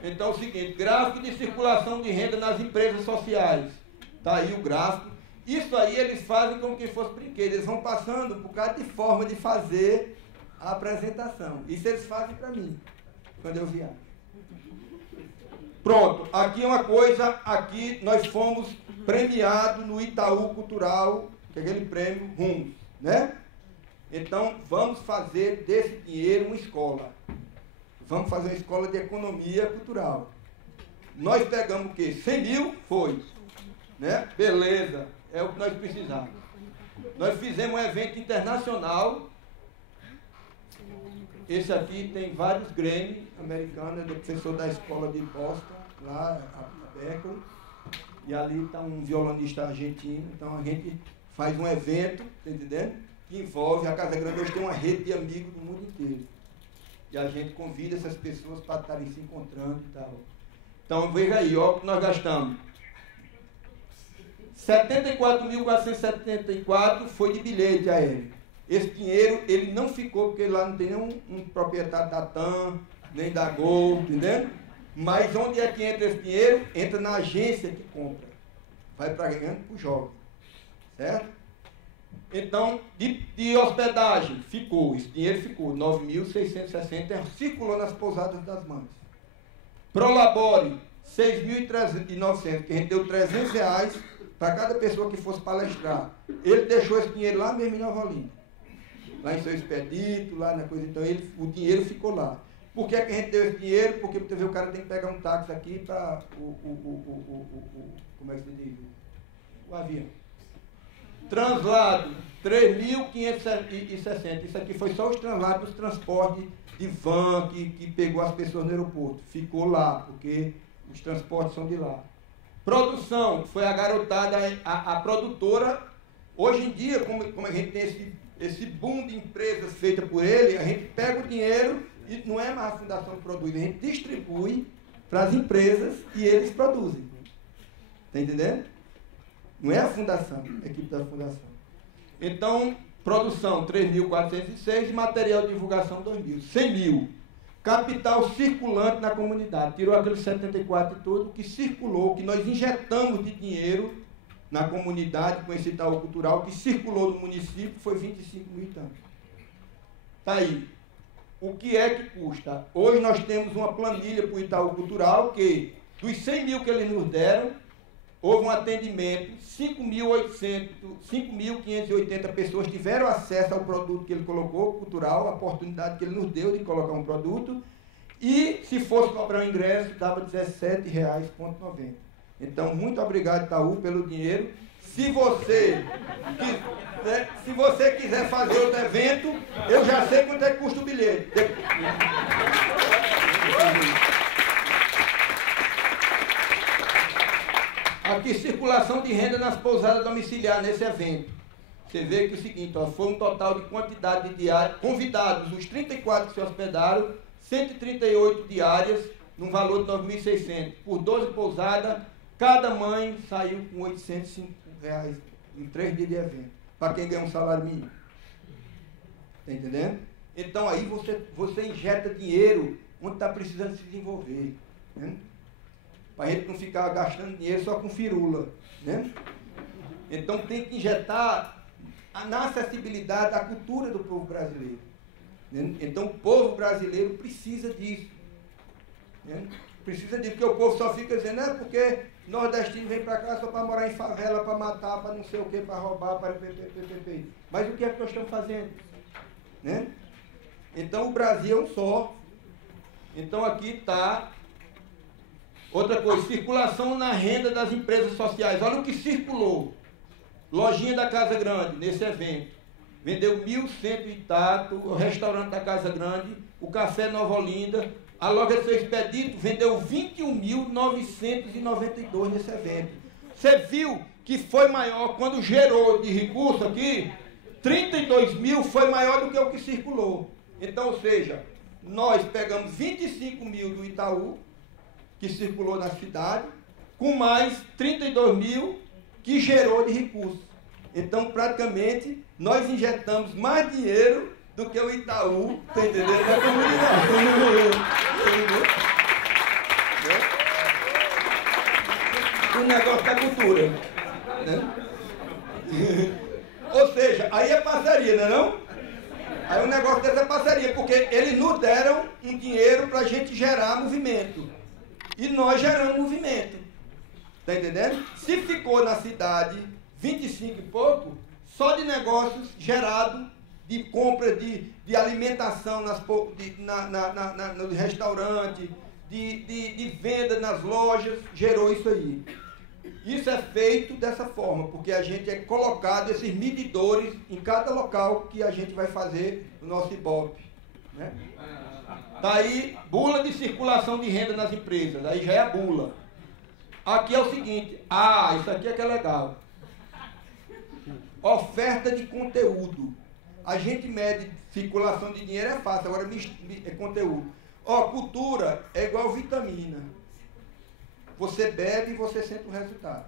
Então é o seguinte, gráfico de circulação de renda nas empresas sociais. Está aí o gráfico. Isso aí eles fazem como que fosse brinquedo. Eles vão passando por cada forma de fazer a apresentação. Isso eles fazem para mim, quando eu viajo. Pronto, aqui é uma coisa, aqui nós fomos premiados no Itaú Cultural, que é aquele prêmio Rumos, né? Então, vamos fazer desse dinheiro uma escola. Vamos fazer uma escola de economia cultural. Nós pegamos o quê? 100 mil? Foi. Né? Beleza, é o que nós precisamos. Nós fizemos um evento internacional. Esse aqui tem vários Grammy americanos, ele é professor da escola de Boston, lá, a Berkeley. E ali está um violonista argentino. Então a gente faz um evento, tá entendendo? Que envolve, a Casa Grande hoje tem uma rede de amigos do mundo inteiro. E a gente convida essas pessoas para estarem se encontrando e tal. Então veja aí, ó, o que nós gastamos. 74.474 foi de bilhete aéreo. Esse dinheiro, ele não ficou, porque lá não tem nenhum proprietário da TAM, nem da Gol, entendeu? Mas onde é que entra esse dinheiro? Entra na agência que compra. Vai pagando para o jovem. Certo? Então, de hospedagem, ficou, esse dinheiro ficou, 9.660, circulou nas pousadas das mães. Prolabore, 6.900, que a gente deu R$300 para cada pessoa que fosse palestrar. Ele deixou esse dinheiro lá mesmo em Nova Olinda. Lá em Seu Expedito, lá na coisa, então o dinheiro ficou lá. Por que é que a gente deu esse dinheiro? Porque muitas vezes o cara tem que pegar um táxi aqui para como é que se diz? O avião. Translado, 3.560. Isso aqui foi só os translados dos transportes de van que pegou as pessoas no aeroporto. Ficou lá, porque os transportes são de lá. Produção, foi a garotada, a produtora. Hoje em dia, como a gente tem esse boom de empresas feitas por ele, a gente pega o dinheiro e não é mais a fundação que produz, a gente distribui para as empresas e eles produzem. Está entendendo? Não é a fundação, a equipe da fundação. Então, produção 3.406, material de divulgação 2.000, 100 mil. Capital circulante na comunidade, tirou aqueles 74 e tudo, que circulou, que nós injetamos de dinheiro na comunidade com esse Itaú Cultural, que circulou no município, foi 25 mil e tanto. Está aí. O que é que custa? Hoje nós temos uma planilha para o Itaú Cultural, que dos 100 mil que eles nos deram, houve um atendimento, 5.580 pessoas tiveram acesso ao produto que ele colocou, cultural, a oportunidade que ele nos deu de colocar um produto, e se fosse cobrar o ingresso, dava R$17,90. Então, muito obrigado, Itaú, pelo dinheiro. Se você quiser fazer outro evento, eu já sei quanto é que custa o bilhete. Aqui, circulação de renda nas pousadas domiciliares nesse evento. Você vê que é o seguinte, ó, foi um total de quantidade de diários, convidados, os 34 que se hospedaram, 138 diárias, num valor de 9.600. Por 12 pousadas, cada mãe saiu com R$805 em 3 dias de evento. Para quem ganha um salário mínimo. Está entendendo? Então aí você injeta dinheiro onde está precisando se desenvolver. Né? Para a gente não ficar gastando dinheiro só com firula. Né? Então tem que injetar na acessibilidade da cultura do povo brasileiro. Né? Então o povo brasileiro precisa disso. Né? Precisa disso, porque o povo só fica dizendo, porque nordestino vem para cá só para morar em favela, para matar, para não sei o que, para roubar, para ppp. Mas o que é que nós estamos fazendo? Né? Então o Brasil é um só. Então aqui está outra coisa, circulação na renda das empresas sociais. Olha o que circulou. Lojinha da Casa Grande, nesse evento. Vendeu 1.100 e tato, o restaurante da Casa Grande, o Café Nova Olinda, a loja Seu Expedito vendeu 21.992 nesse evento. Você viu que foi maior, quando gerou de recurso aqui, 32 mil foi maior do que o que circulou. Então, ou seja, nós pegamos 25 mil do Itaú, que circulou na cidade, com mais 32 mil que gerou de recursos. Então, praticamente, nós injetamos mais dinheiro do que o Itaú, tá entendendo? Da comunidade. O negócio da cultura. Né? Ou seja, aí é parceria, não é não? Aí o negócio dessa é parceria, porque eles nos deram um dinheiro para a gente gerar movimento. E nós geramos movimento. Tá entendendo? Se ficou na cidade 25 e pouco, só de negócios gerados, de compra de alimentação no restaurante, de venda nas lojas, gerou isso aí. Isso é feito dessa forma, porque a gente é colocado esses medidores em cada local que a gente vai fazer o nosso Ibope. Né? Daí, bula de circulação de renda nas empresas, aí já é a bula. Aqui é o seguinte, isso aqui é que é legal. Oferta de conteúdo. A gente mede circulação de dinheiro, é fácil, agora é conteúdo. Cultura é igual vitamina. Você bebe e você sente o resultado.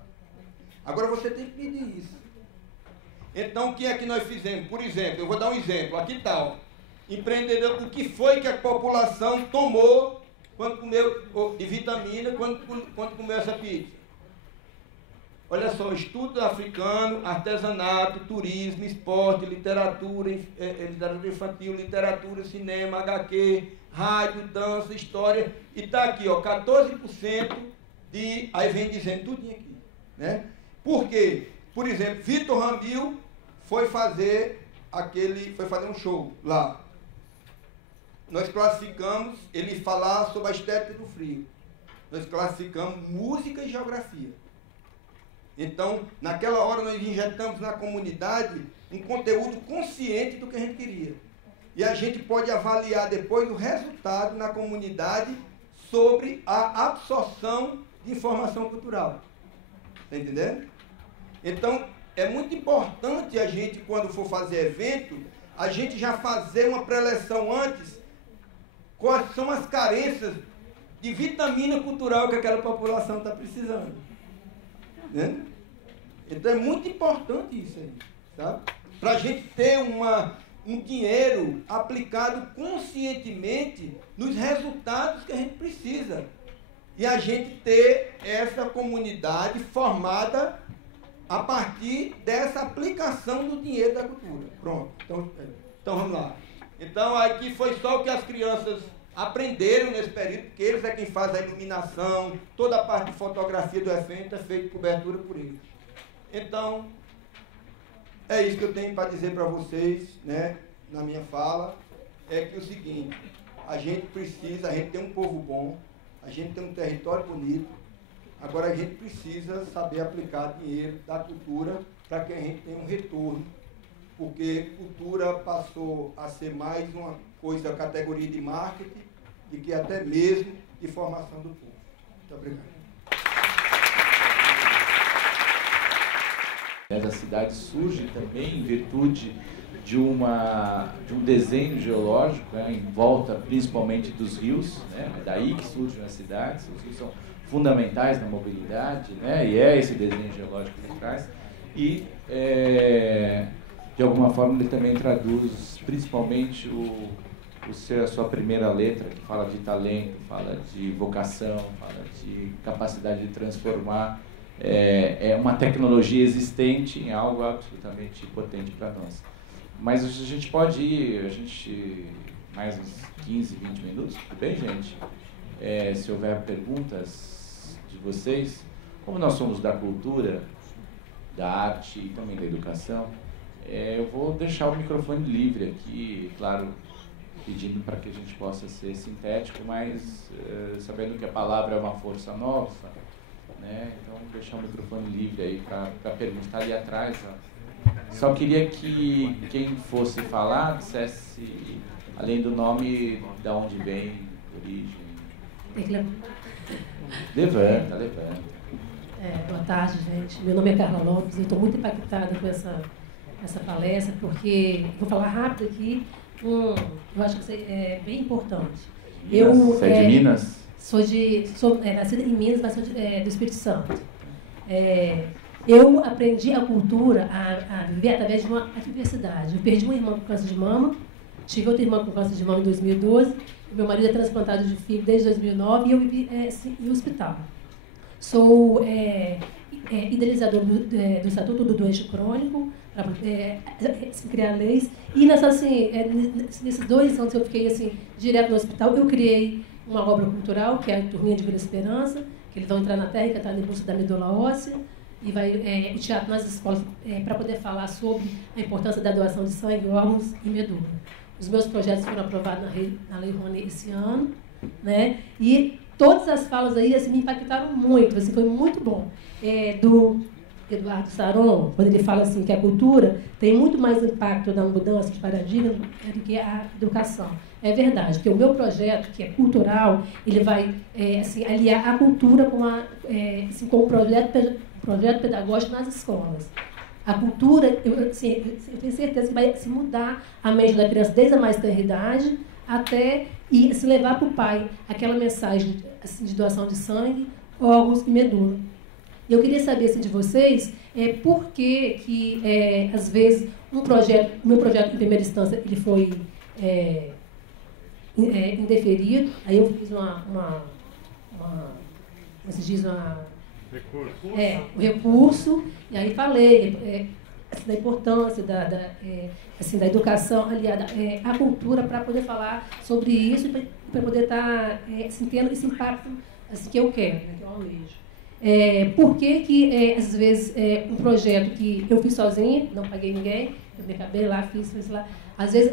Agora você tem que medir isso. Então, o que é que nós fizemos? Por exemplo, eu vou dar um exemplo. Aqui está, ó. Empreendedor, o que foi que a população tomou quando comeu de vitamina, quando comeu essa pizza? Olha só, estudo africano, artesanato, turismo, esporte, literatura infantil, literatura, cinema, HQ, rádio, dança, história. E está aqui, ó, 14% de... Aí vem dizendo tudinho aqui. Né? Por quê? Por exemplo, Vitor Ramil foi fazer um show lá. Nós classificamos, ele falar sobre a estética do frio. Nós classificamos música e geografia. Então, naquela hora nós injetamos na comunidade um conteúdo consciente do que a gente queria. E a gente pode avaliar depois o resultado na comunidade sobre a absorção de informação cultural. Está entendendo? Então, é muito importante a gente, quando for fazer evento, a gente já fazer uma preleção antes. Quais são as carências de vitamina cultural que aquela população está precisando. Né? Então é muito importante isso aí, sabe? Para a gente ter um dinheiro aplicado conscientemente nos resultados que a gente precisa. E a gente ter essa comunidade formada a partir dessa aplicação do dinheiro da cultura. Pronto. Então vamos lá. Então, aqui foi só o que as crianças aprenderam nesse período, porque eles é quem faz a iluminação, toda a parte de fotografia do evento é feita cobertura por eles. Então, é isso que eu tenho para dizer para vocês, né, na minha fala, é que o seguinte, a gente tem um povo bom, a gente tem um território bonito, agora a gente precisa saber aplicar dinheiro da cultura para que a gente tenha um retorno, porque cultura passou a ser mais uma coisa, categoria de marketing, do que até mesmo de formação do povo. Muito obrigado. A cidade surge também em virtude de um desenho geológico, né, em volta principalmente dos rios, né, é daí que surgem as cidades, os rios são fundamentais na mobilidade, né, e é esse desenho geológico que traz, e de alguma forma ele também traduz principalmente a sua primeira letra, que fala de talento, fala de vocação, fala de capacidade de transformar uma tecnologia existente em algo absolutamente potente para nós. Mas a gente pode ir, mais uns 15, 20 minutos, tudo bem, gente? Se houver perguntas de vocês, como nós somos da cultura, da arte e também da educação, eu vou deixar o microfone livre aqui, claro, pedindo para que a gente possa ser sintético, mas sabendo que a palavra é uma força nossa, né? Então, vou deixar o microfone livre aí para perguntar ali atrás. Ó. Só queria que quem fosse falar dissesse, além do nome, de onde vem, origem. Tem que Levanta. Boa tarde, gente. Meu nome é Carla Lopes e estou muito impactada com essa palestra, porque vou falar rápido aqui. Eu acho que é bem importante. Você é de Minas? sou nascida em Minas, mas sou do Espírito Santo. Eu aprendi a cultura a viver através de uma adversidade. Eu perdi uma irmã com câncer de mama, tive outra irmã com câncer de mama em 2012, meu marido é transplantado de fígado desde 2009 e eu vivi em hospital. Sou idealizador do Estatuto do Doente Crônico, para criar leis. E nesses 2 anos que eu fiquei direto no hospital, eu criei uma obra cultural, que é a Turminha de Vila Esperança, que eles vão entrar na terra e cantar em busca da medula óssea, e vai o teatro nas escolas para poder falar sobre a importância da doação de sangue, órgãos e medula. Os meus projetos foram aprovados na Lei Rouanet esse ano, né? E todas as falas aí me impactaram muito, foi muito bom. Do Eduardo Saron, quando ele fala que a cultura tem muito mais impacto na mudança de paradigma do que a educação. É verdade, porque o meu projeto, que é cultural, ele vai aliar a cultura com o projeto pedagógico nas escolas. A cultura, eu tenho certeza que vai se mudar a mente da criança desde a mais tenra idade até se levar para o pai aquela mensagem de doação de sangue, órgãos e medula. Eu queria saber de vocês por que às vezes o meu projeto em primeira instância ele foi indeferido, aí eu fiz um recurso, e aí falei da importância da educação aliada à cultura para poder falar sobre isso e para poder estar tendo esse impacto que eu quero, que eu almejo. Por que às vezes, um projeto que eu fiz sozinha, não paguei ninguém, eu me acabei lá, fiz lá, às vezes,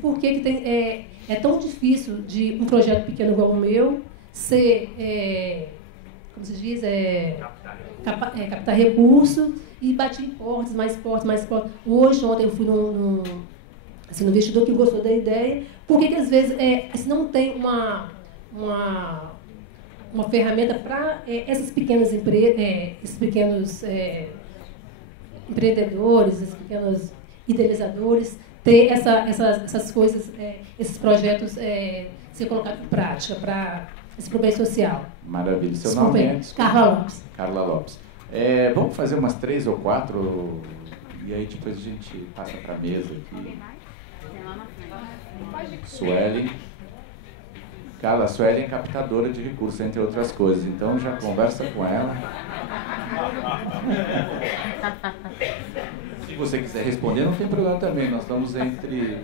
por que é tão difícil de um projeto pequeno igual o meu ser, como se diz, captar recurso e bater em portas, mais portas, mais portas. Ontem eu fui no investidor que gostou da ideia. Por que às vezes não tem uma ferramenta para essas pequenas empresas, esses pequenos empreendedores, esses pequenos idealizadores, ter essas coisas, esses projetos ser colocados em prática para esse pro bem social? Maravilha. Seu nome é? Carla Lopes. Carla Lopes. Vamos fazer umas 3 ou 4 e aí depois a gente passa para a mesa aqui. Suelen. Carla, a Suelen é captadora de recursos, entre outras coisas, então já conversa com ela. Se você quiser responder, não tem problema também, nós estamos entre...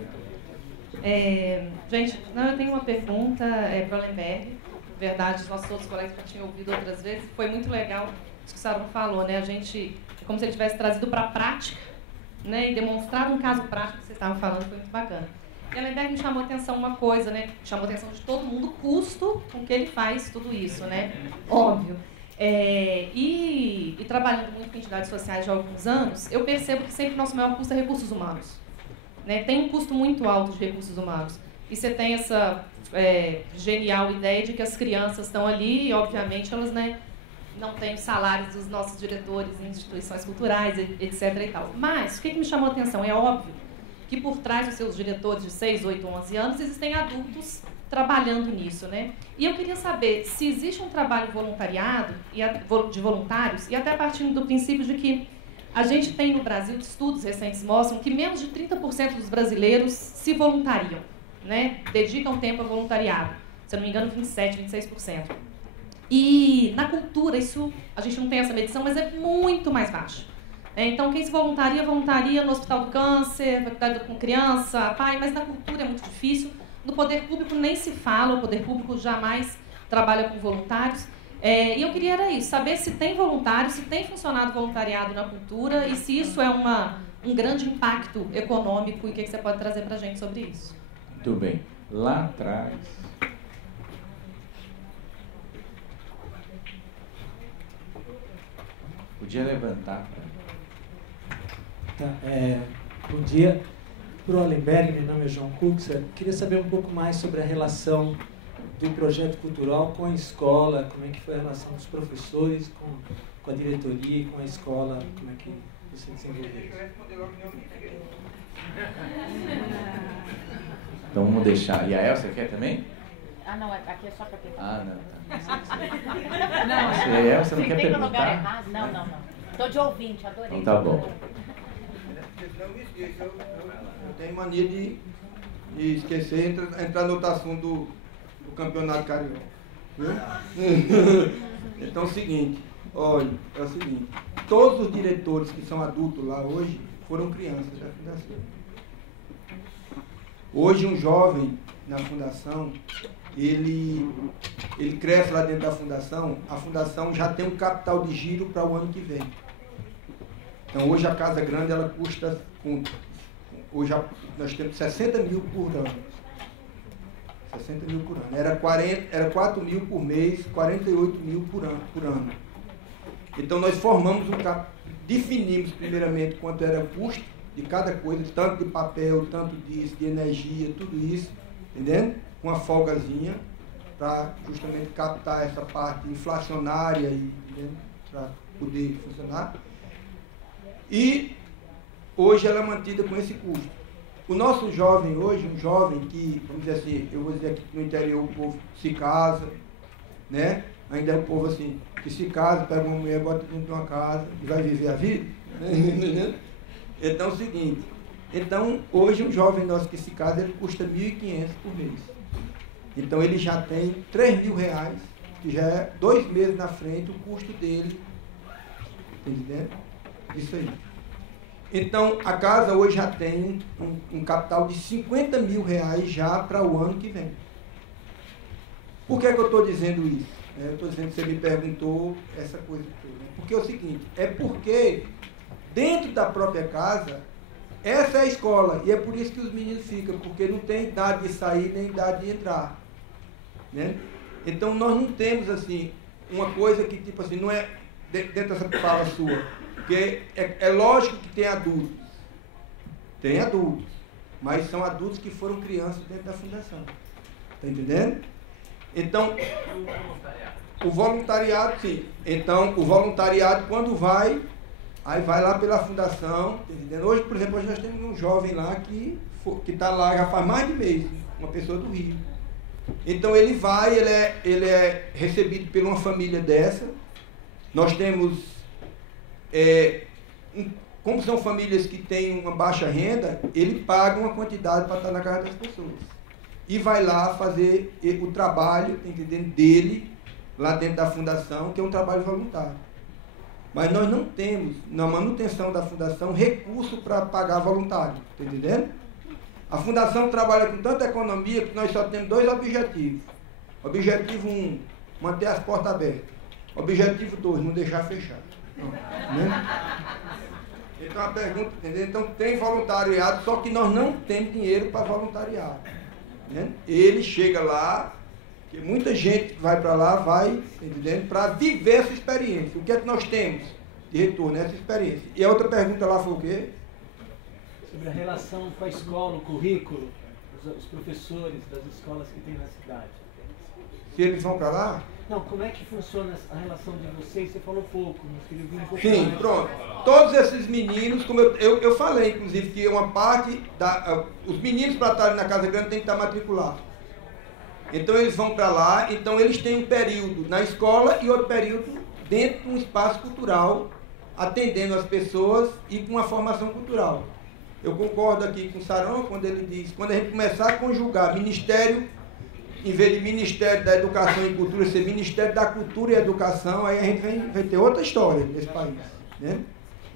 Gente, eu tenho uma pergunta para o Lemberg. Na verdade, os nossos outros colegas já tinham ouvido outras vezes. Foi muito legal isso que o Saron falou, né? A gente, como se ele tivesse trazido para a prática, né? E demonstrado um caso prático que vocês estavam falando, foi muito bacana. E a Lemberg me chamou a atenção uma coisa, né? Chamou a atenção de todo mundo, o custo com que ele faz tudo isso, né? Óbvio. E trabalhando muito com entidades sociais já há alguns anos, eu percebo que sempre o nosso maior custo é recursos humanos. Né? Tem um custo muito alto de recursos humanos. E você tem essa genial ideia de que as crianças estão ali e, obviamente, elas não têm os salários dos nossos diretores em instituições culturais, etc. e tal. Mas o que me chamou a atenção? É óbvio que por trás dos seus diretores de 6, 8, 11 anos existem adultos trabalhando nisso, né? E eu queria saber se existe um trabalho voluntariado, de voluntários, e até partindo do princípio de que a gente tem no Brasil, estudos recentes mostram que menos de 30% dos brasileiros se voluntariam, né? Dedicam tempo a voluntariado. Se eu não me engano, 27%, 26%. E na cultura, isso, a gente não tem essa medição, mas é muito mais baixo. Então, quem se voluntaria no Hospital do Câncer, vai cuidar com criança, pai, mas na cultura é muito difícil. No poder público nem se fala, o poder público jamais trabalha com voluntários. E eu queria saber se tem voluntários, se tem funcionado voluntariado na cultura e se isso é um grande impacto econômico e o que você pode trazer para a gente sobre isso. Muito bem. Lá atrás... Podia levantar. Tá, bom dia. Para o Lemberg, meu nome é João Cuxa. Queria saber um pouco mais sobre a relação do projeto cultural com a escola, como é que foi a relação dos professores com a diretoria, com a escola, como é que você desenvolveu isso? Então vamos deixar. E a Elsa quer também? Ah, não, aqui é só para quem... Ah, não. Tá. Não, Você não quer tem perguntar? lugar errado? Não, não, não. Estou de ouvinte, adorei. Então tá bom. Não me esqueça, eu tenho mania de esquecer, entrar no outro assunto do campeonato carioca. Então é o seguinte, olha, é o seguinte, todos os diretores que são adultos lá hoje foram crianças da fundação. Hoje um jovem na fundação, ele cresce lá dentro da fundação, a fundação já tem um capital de giro para o ano que vem. Então hoje a Casa Grande ela custa, hoje nós temos 60 mil por ano. 60 mil por ano. Era 4 mil por mês, 48 mil por ano. Então nós formamos um capital, definimos primeiramente quanto era o custo de cada coisa, tanto de papel, tanto disso, de energia, tudo isso, entendendo? Com uma folgazinha, para justamente captar essa parte inflacionária e para poder funcionar. E hoje ela é mantida com esse custo. O nosso jovem hoje, um jovem que, vamos dizer assim, eu vou dizer que no interior o povo se casa, né? Ainda é o povo assim, que se casa, pega uma mulher, bota dentro de uma casa e vai viver a vida. Então é o seguinte, então hoje um jovem nosso que se casa, ele custa R$ 1.500 por mês. Então ele já tem R$ 3.000, que já é 2 meses na frente o custo dele. Entendendo? Isso aí. Então, a casa hoje já tem um capital de R$ 50 mil já para o ano que vem. Por que eu estou dizendo isso? Eu estou dizendo que você me perguntou essa coisa toda. Porque é o seguinte, porque dentro da própria casa, essa é a escola. E é por isso que os meninos ficam, porque não tem idade de sair nem idade de entrar. Né? Então, nós não temos, assim, uma coisa que, tipo assim, não é dentro dessa fala sua. Porque é lógico que tem adultos. Tem adultos. Mas são adultos que foram crianças dentro da fundação. Está entendendo? Então, o voluntariado, sim. Então, o voluntariado, quando vai, aí vai lá pela fundação. Tá entendendo? Hoje, por exemplo, nós temos um jovem lá que está lá já faz mais de mês. Uma pessoa do Rio. Então, ele vai, ele é recebido por uma família dessa. Nós temos... como são famílias que têm uma baixa renda, ele paga uma quantidade para estar na casa das pessoas. E vai lá fazer o trabalho, entendendo, dele, lá dentro da fundação, que é um trabalho voluntário. Mas nós não temos, na manutenção da fundação, recurso para pagar voluntário. Está entendendo? A fundação trabalha com tanta economia que nós só temos 2 objetivos. Objetivo 1, manter as portas abertas. Objetivo 2, não deixar fechar. Né? Então a pergunta, entendeu? Então tem voluntariado, só que nós não temos dinheiro para voluntariado. Né? Ele chega lá, que muita gente que vai para lá, vai, entendendo? Para viver essa experiência. O que é que nós temos de retorno nessa experiência? E a outra pergunta lá foi o quê? Sobre a relação com a escola, o currículo, os professores das escolas que tem na cidade. Se eles vão para lá? Não, como é que funciona a relação de vocês? Você falou pouco, mas queria ouvir um pouco Sim, mais. Pronto. Todos esses meninos, como eu falei, inclusive, que uma parte, os meninos para estarem na Casa Grande têm que estar matriculados. Então eles vão para lá, então eles têm um período na escola e outro período dentro de um espaço cultural, atendendo as pessoas e com uma formação cultural. Eu concordo aqui com o Saron quando ele diz, quando a gente começar a conjugar ministério, em vez de Ministério da Educação e Cultura, ser Ministério da Cultura e Educação, aí a gente vai ter outra história nesse país. Né?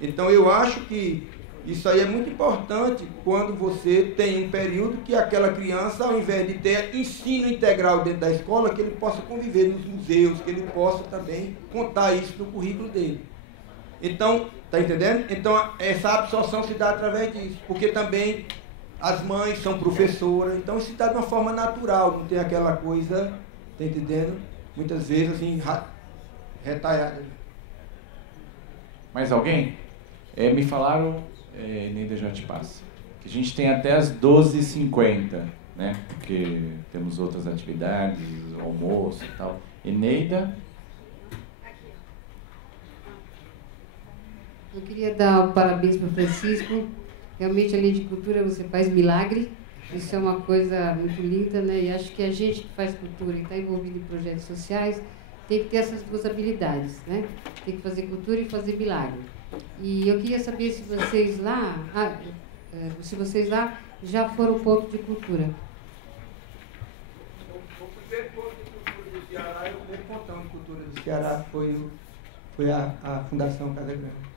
Então eu acho que isso aí é muito importante quando você tem um período que aquela criança, ao invés de ter ensino integral dentro da escola, que ele possa conviver nos museus, que ele possa também contar isso no currículo dele. Então, tá entendendo? Então essa absorção se dá através disso, porque também as mães são professoras, então isso está de uma forma natural, não tem aquela coisa, tá entendendo? Muitas vezes assim, retalhada. Mais alguém? Me falaram, Neida já te passa, que a gente tem até as 12h50, né? Porque temos outras atividades, almoço e tal. E Neida? Eu queria dar parabéns para o Francisco. Realmente, além de cultura, você faz milagre. Isso é uma coisa muito linda, né? E acho que a gente que faz cultura e está envolvido em projetos sociais tem que ter essas duas habilidades, né? Tem que fazer cultura e fazer milagre. E eu queria saber se vocês lá, já foram ponto de cultura. O primeiro ponto de cultura do Ceará, o primeiro pontão de cultura do Ceará foi a Fundação Casa Grande.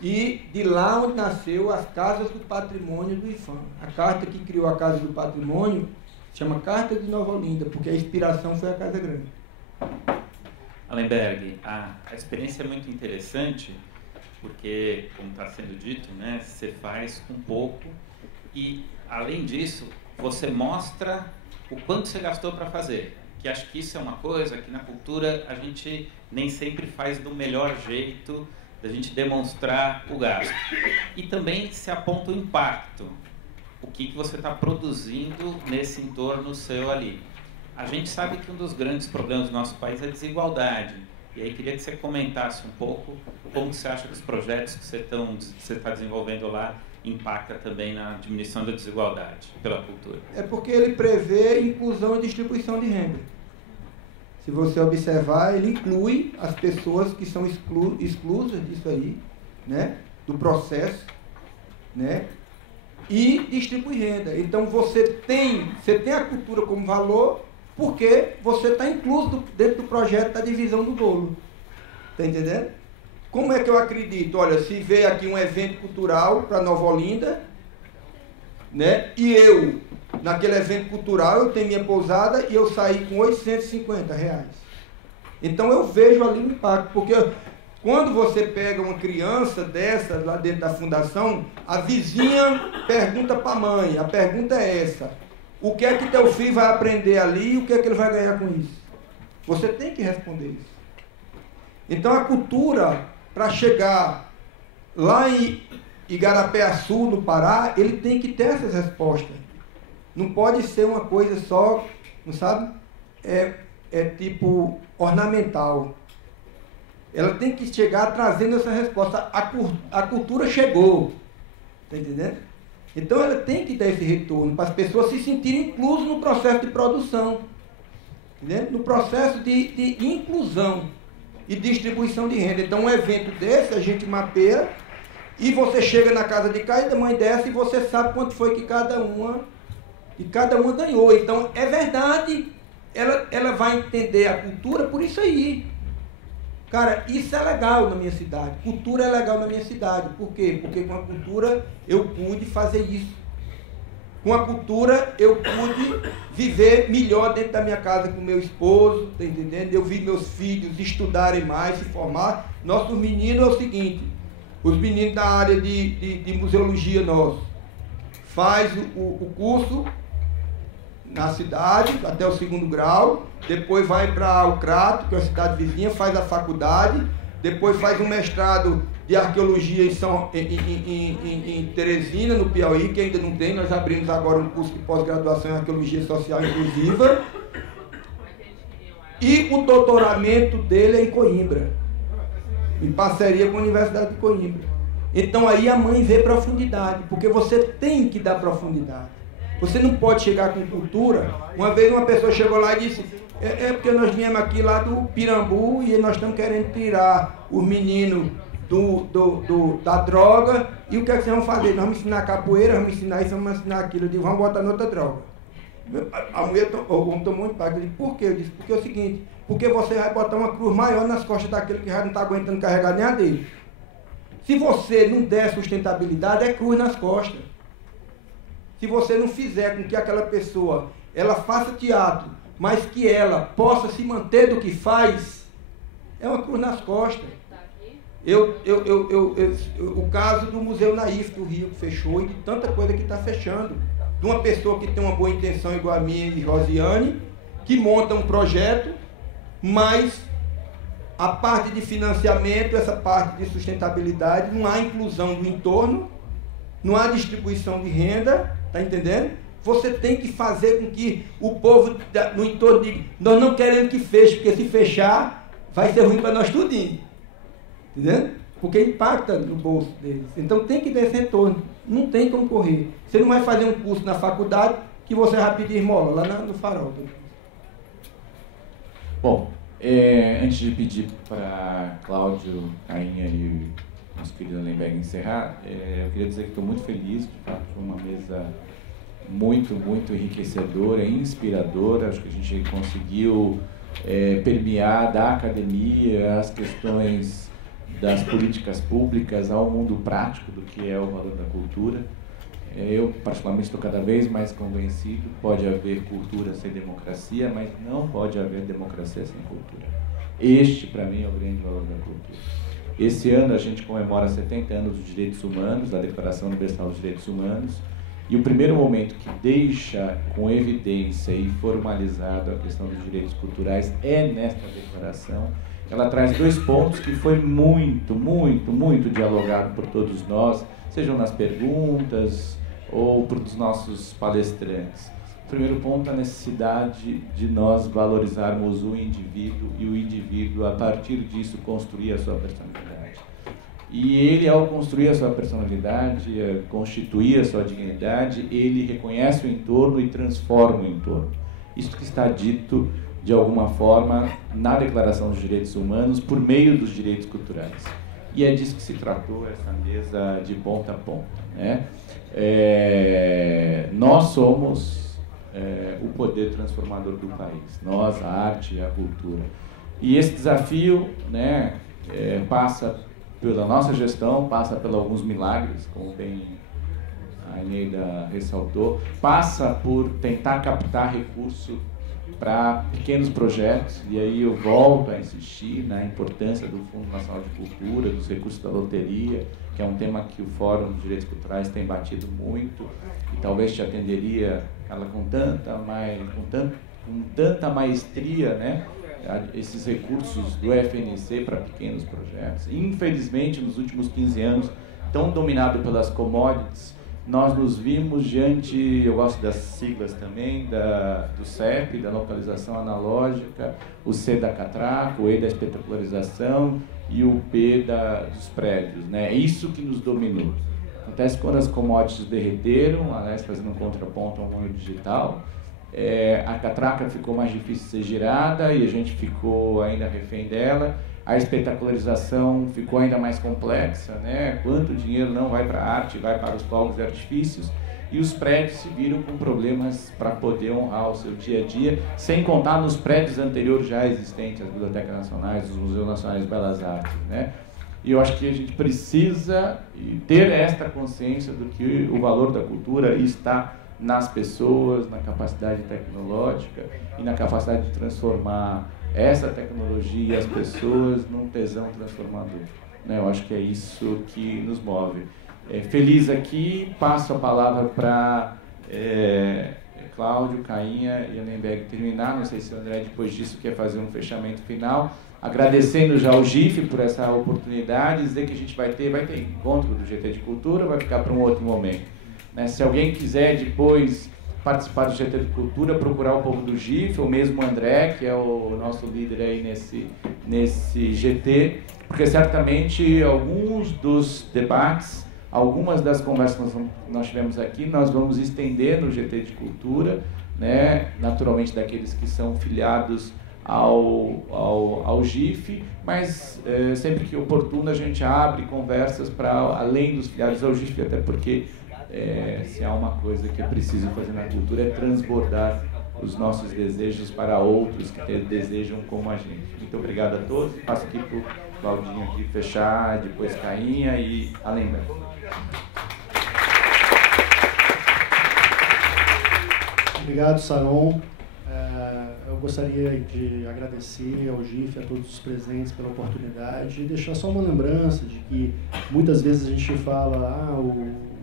E de lá onde nasceu as Casas do Patrimônio do IFAM. A carta que criou a Casa do Patrimônio se chama Carta de Nova Olinda, porque a inspiração foi a Casa Grande. Allenberg, a experiência é muito interessante, porque, como está sendo dito, né, você faz um pouco e, além disso, você mostra o quanto você gastou para fazer. Que acho que isso é uma coisa que na cultura a gente nem sempre faz do melhor jeito, da gente demonstrar o gasto. E também se aponta o impacto, o que você está produzindo nesse entorno seu ali. A gente sabe que um dos grandes problemas do nosso país é a desigualdade. E aí queria que você comentasse um pouco como você acha que os projetos que você está desenvolvendo lá impacta também na diminuição da desigualdade pela cultura. É porque ele prevê inclusão e distribuição de renda. Se você observar, ele inclui as pessoas que são exclusas disso aí, né, do processo, né, e distribui renda. Então você tem a cultura como valor porque você está incluso dentro do projeto da divisão do bolo. Está entendendo? Como é que eu acredito? Olha, se veio aqui um evento cultural para Nova Olinda, né, e eu, naquele evento cultural, eu tenho minha pousada e eu saí com R$850. Então eu vejo ali o impacto, porque quando você pega uma criança dessa lá dentro da fundação, a vizinha pergunta para a mãe, a pergunta é essa: o que é que teu filho vai aprender ali e o que é que ele vai ganhar com isso? Você tem que responder isso. Então a cultura, para chegar lá em Igarapé-Açu, no Pará, ele tem que ter essas respostas. Não pode ser uma coisa só, não sabe? É tipo ornamental. Ela tem que chegar trazendo essa resposta. A cultura chegou. Está entendendo? Então ela tem que dar esse retorno para as pessoas se sentirem inclusas no processo de produção. Entendeu? No processo de inclusão e distribuição de renda. Então um evento desse a gente mapeia e você chega na casa de cada mãe dessa e você sabe quanto foi que cada uma ganhou. Então é verdade, ela vai entender a cultura por isso aí. Cara, isso é legal na minha cidade. Cultura é legal na minha cidade. Por quê? Porque com a cultura eu pude fazer isso. Com a cultura eu pude viver melhor dentro da minha casa com meu esposo, tá entendendo? Eu vi meus filhos estudarem mais, se formar. Nossos meninos é o seguinte, os meninos da área de museologia nosso, faz o curso na cidade, até o 2º grau, depois vai para o Crato, que é a cidade vizinha, faz a faculdade, depois faz um mestrado de arqueologia em Teresina, no Piauí, que ainda não tem. Nós abrimos agora um curso de pós-graduação em arqueologia social inclusiva. E o doutoramento dele é em Coimbra, em parceria com a Universidade de Coimbra. Então aí a mãe vê profundidade, porque você tem que dar profundidade. Você não pode chegar com cultura. Uma vez uma pessoa chegou lá e disse: é porque nós viemos aqui lá do Pirambu e nós estamos querendo tirar os meninos da droga, e o que é que vocês vão fazer? Nós vamos ensinar capoeira, vamos ensinar isso, vamos ensinar aquilo. Eu digo: vamos botar noutra droga. A mulher tomou muito impacto. Eu disse: por quê? Eu disse: porque é o seguinte, porque você vai botar uma cruz maior nas costas daquele que já não está aguentando carregar nem a dele. Se você não der sustentabilidade, é cruz nas costas. Se você não fizer com que aquela pessoa ela faça teatro, mas que ela possa se manter do que faz, é uma cruz nas costas. O caso do Museu Naif do Rio, que fechou, e de tanta coisa que está fechando. De uma pessoa que tem uma boa intenção igual a minha e Rosiane, que monta um projeto, mas a parte de financiamento, essa parte de sustentabilidade, não há inclusão do entorno, não há distribuição de renda, está entendendo? Você tem que fazer com que o povo no entorno diga: nós não queremos que feche, porque se fechar, vai ser ruim para nós tudinho. Entendeu? porque impacta no bolso deles. Então tem que ter esse retorno, não tem como correr. Você não vai fazer um curso na faculdade que você vai pedir esmola lá no farol. Bom, antes de pedir para Cláudio, Cainha e o nosso querido Hollenberg encerrar, eu queria dizer que estou muito feliz, de fato, foi uma mesa muito, muito enriquecedora, inspiradora. Acho que a gente conseguiu permear da academia as questões das políticas públicas ao mundo prático do que é o valor da cultura. Eu, particularmente, estou cada vez mais convencido que pode haver cultura sem democracia, mas não pode haver democracia sem cultura. Este, para mim, é o grande valor da cultura. Esse ano a gente comemora 70 anos dos direitos humanos, da Declaração Universal dos Direitos Humanos, e o primeiro momento que deixa com evidência e formalizado a questão dos direitos culturais é nesta declaração. Ela traz 2 pontos que foi muito, muito, muito dialogado por todos nós, sejam nas perguntas ou por os nossos palestrantes. O primeiro ponto é a necessidade de nós valorizarmos o indivíduo e o indivíduo, a partir disso, construir a sua personalidade. E ele, ao construir a sua personalidade, constituir a sua dignidade, ele reconhece o entorno e transforma o entorno. Isso que está dito, de alguma forma, na Declaração dos Direitos Humanos, por meio dos direitos culturais. E é disso que se tratou essa mesa de ponta a ponta, né? Nós somos o poder transformador do país, nós, a arte e a cultura. E esse desafio, né, passa pela nossa gestão, passa por alguns milagres, como bem a Eneida ressaltou, passa por tentar captar recurso para pequenos projetos, e aí eu volto a insistir na importância do Fundo Nacional de Cultura, dos recursos da loteria, que é um tema que o Fórum dos Direitos Culturais tem batido muito, e talvez te atenderia, Carla, com tanta maestria, né, esses recursos do FNC para pequenos projetos. Infelizmente, nos últimos 15 anos, tão dominado pelas commodities, nós nos vimos diante, eu gosto das siglas também, do CEP, da localização analógica, o C da catraca, o E da espetacularização e o P dos prédios, né? É isso que nos dominou. Acontece quando as commodities derreteram, aliás, fazendo um contraponto ao mundo digital, a catraca ficou mais difícil de ser girada e a gente ficou ainda refém dela. A espetacularização ficou ainda mais complexa, né? Quanto dinheiro não vai para a arte, vai para os fogos e artifícios, e os prédios se viram com problemas para poder honrar o seu dia a dia, sem contar nos prédios anteriores já existentes, as bibliotecas nacionais, os museus nacionais de belas artes, né? E eu acho que a gente precisa ter esta consciência do que o valor da cultura está nas pessoas, na capacidade tecnológica e na capacidade de transformar essa tecnologia e as pessoas num tesão transformador, né? Eu acho que é isso que nos move. Feliz aqui, passo a palavra para Cláudio, Cainha e Hollenberg terminar. Não sei se o André, depois disso, quer fazer um fechamento final. Agradecendo já ao GIF por essa oportunidade, dizer que a gente vai ter encontro do GT de Cultura, vai ficar para um outro momento, né? Se alguém quiser depois participar do GT de Cultura, procurar o povo do GIF, ou mesmo o André, que é o nosso líder aí nesse GT, porque certamente alguns dos debates, algumas das conversas que nós tivemos aqui, nós vamos estender no GT de Cultura, né? Naturalmente daqueles que são filiados ao GIF, mas sempre que oportuno a gente abre conversas para além dos filiados ao GIF, até porque se há uma coisa que é preciso fazer na cultura é transbordar os nossos desejos para outros que desejam como a gente. Muito obrigado a todos. Passo aqui para o Claudinho aqui fechar, depois Cainha e Hollenberg. Obrigado, Saron. Eu gostaria de agradecer ao GIF, a todos os presentes pela oportunidade e deixar só uma lembrança de que muitas vezes a gente fala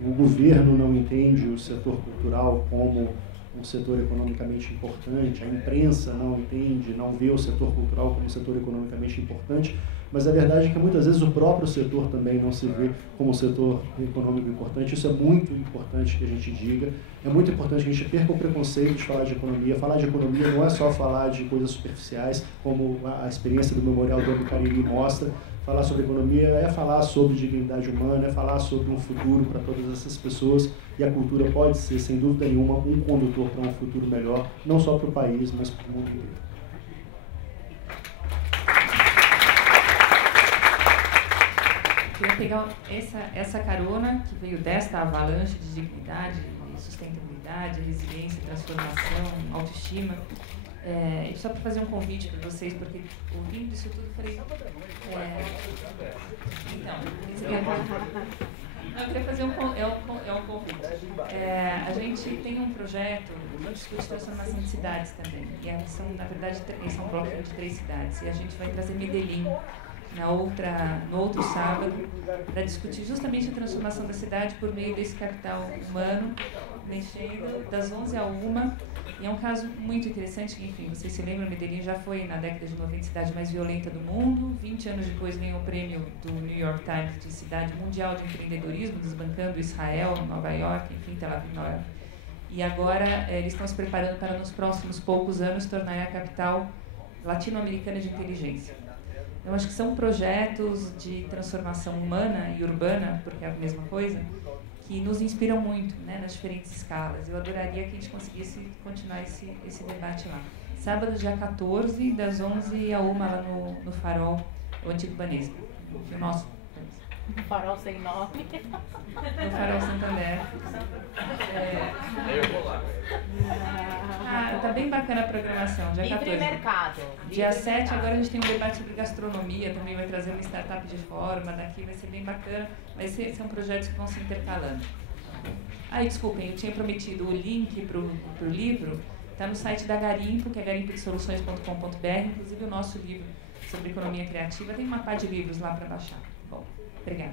o governo não entende o setor cultural como um setor economicamente importante, a imprensa não entende, não vê o setor cultural como um setor economicamente importante, mas a verdade é que muitas vezes o próprio setor também não se vê como um setor econômico importante. Isso é muito importante que a gente diga. É muito importante que a gente perca o preconceito de falar de economia. Falar de economia não é só falar de coisas superficiais, como a experiência do Memorial do Cariri mostra. Falar sobre economia é falar sobre dignidade humana, é falar sobre um futuro para todas essas pessoas, e a cultura pode ser, sem dúvida nenhuma, um condutor para um futuro melhor, não só para o país, mas para o mundo inteiro. Eu queria pegar essa carona que veio desta avalanche de dignidade, de sustentabilidade, resiliência, transformação, autoestima. E só para fazer um convite para vocês, porque ouvindo isso tudo, eu falei... eu queria fazer um convite. A gente tem um projeto, a gente discute transformação de cidades também. E são, na verdade, são blocos de 3 cidades. E a gente vai trazer Medellín no outro sábado, para discutir justamente a transformação da cidade por meio desse capital humano, mexendo das 11 à 1. E é um caso muito interessante, que, enfim, vocês se lembram, Medellín já foi, na década de 90, a cidade mais violenta do mundo. 20 anos depois ganhou o prêmio do New York Times de cidade mundial de empreendedorismo, desbancando Israel, Nova York, enfim, Tel Aviv, Nova York. E agora eles estão se preparando para, nos próximos poucos anos, tornar a capital latino-americana de inteligência. Eu acho que são projetos de transformação humana e urbana, porque é a mesma coisa, que nos inspiram muito, né, nas diferentes escalas. Eu adoraria que a gente conseguisse continuar esse debate lá. Sábado, dia 14, das 11 à 1, lá no Farol, o Antigo Banespa. Nossa. No Farol sem nome. No Farol Santander. Eu vou lá. Tá bem bacana a programação, dia 14. Livre mercado. Dia 7, agora a gente tem um debate sobre gastronomia, também vai trazer uma startup de forma daqui, vai ser bem bacana, mas são projetos que vão se intercalando. Desculpem, eu tinha prometido o link para o livro, está no site da Garimpo, que é garimpodesoluções.com.br, inclusive o nosso livro sobre economia criativa, tem uma par de livros lá para baixar. Bom, obrigada.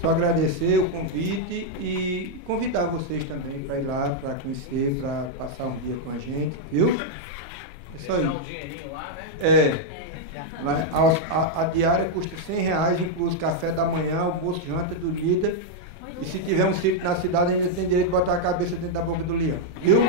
Só agradecer o convite e convidar vocês também para ir lá, para conhecer, para passar um dia com a gente, viu? É só isso. Dá um dinheirinho lá, né? A diária custa R$100, incluso café da manhã, almoço, janta, dormida. E se tiver um sítio na cidade, ainda tem direito de botar a cabeça dentro da boca do leão, viu?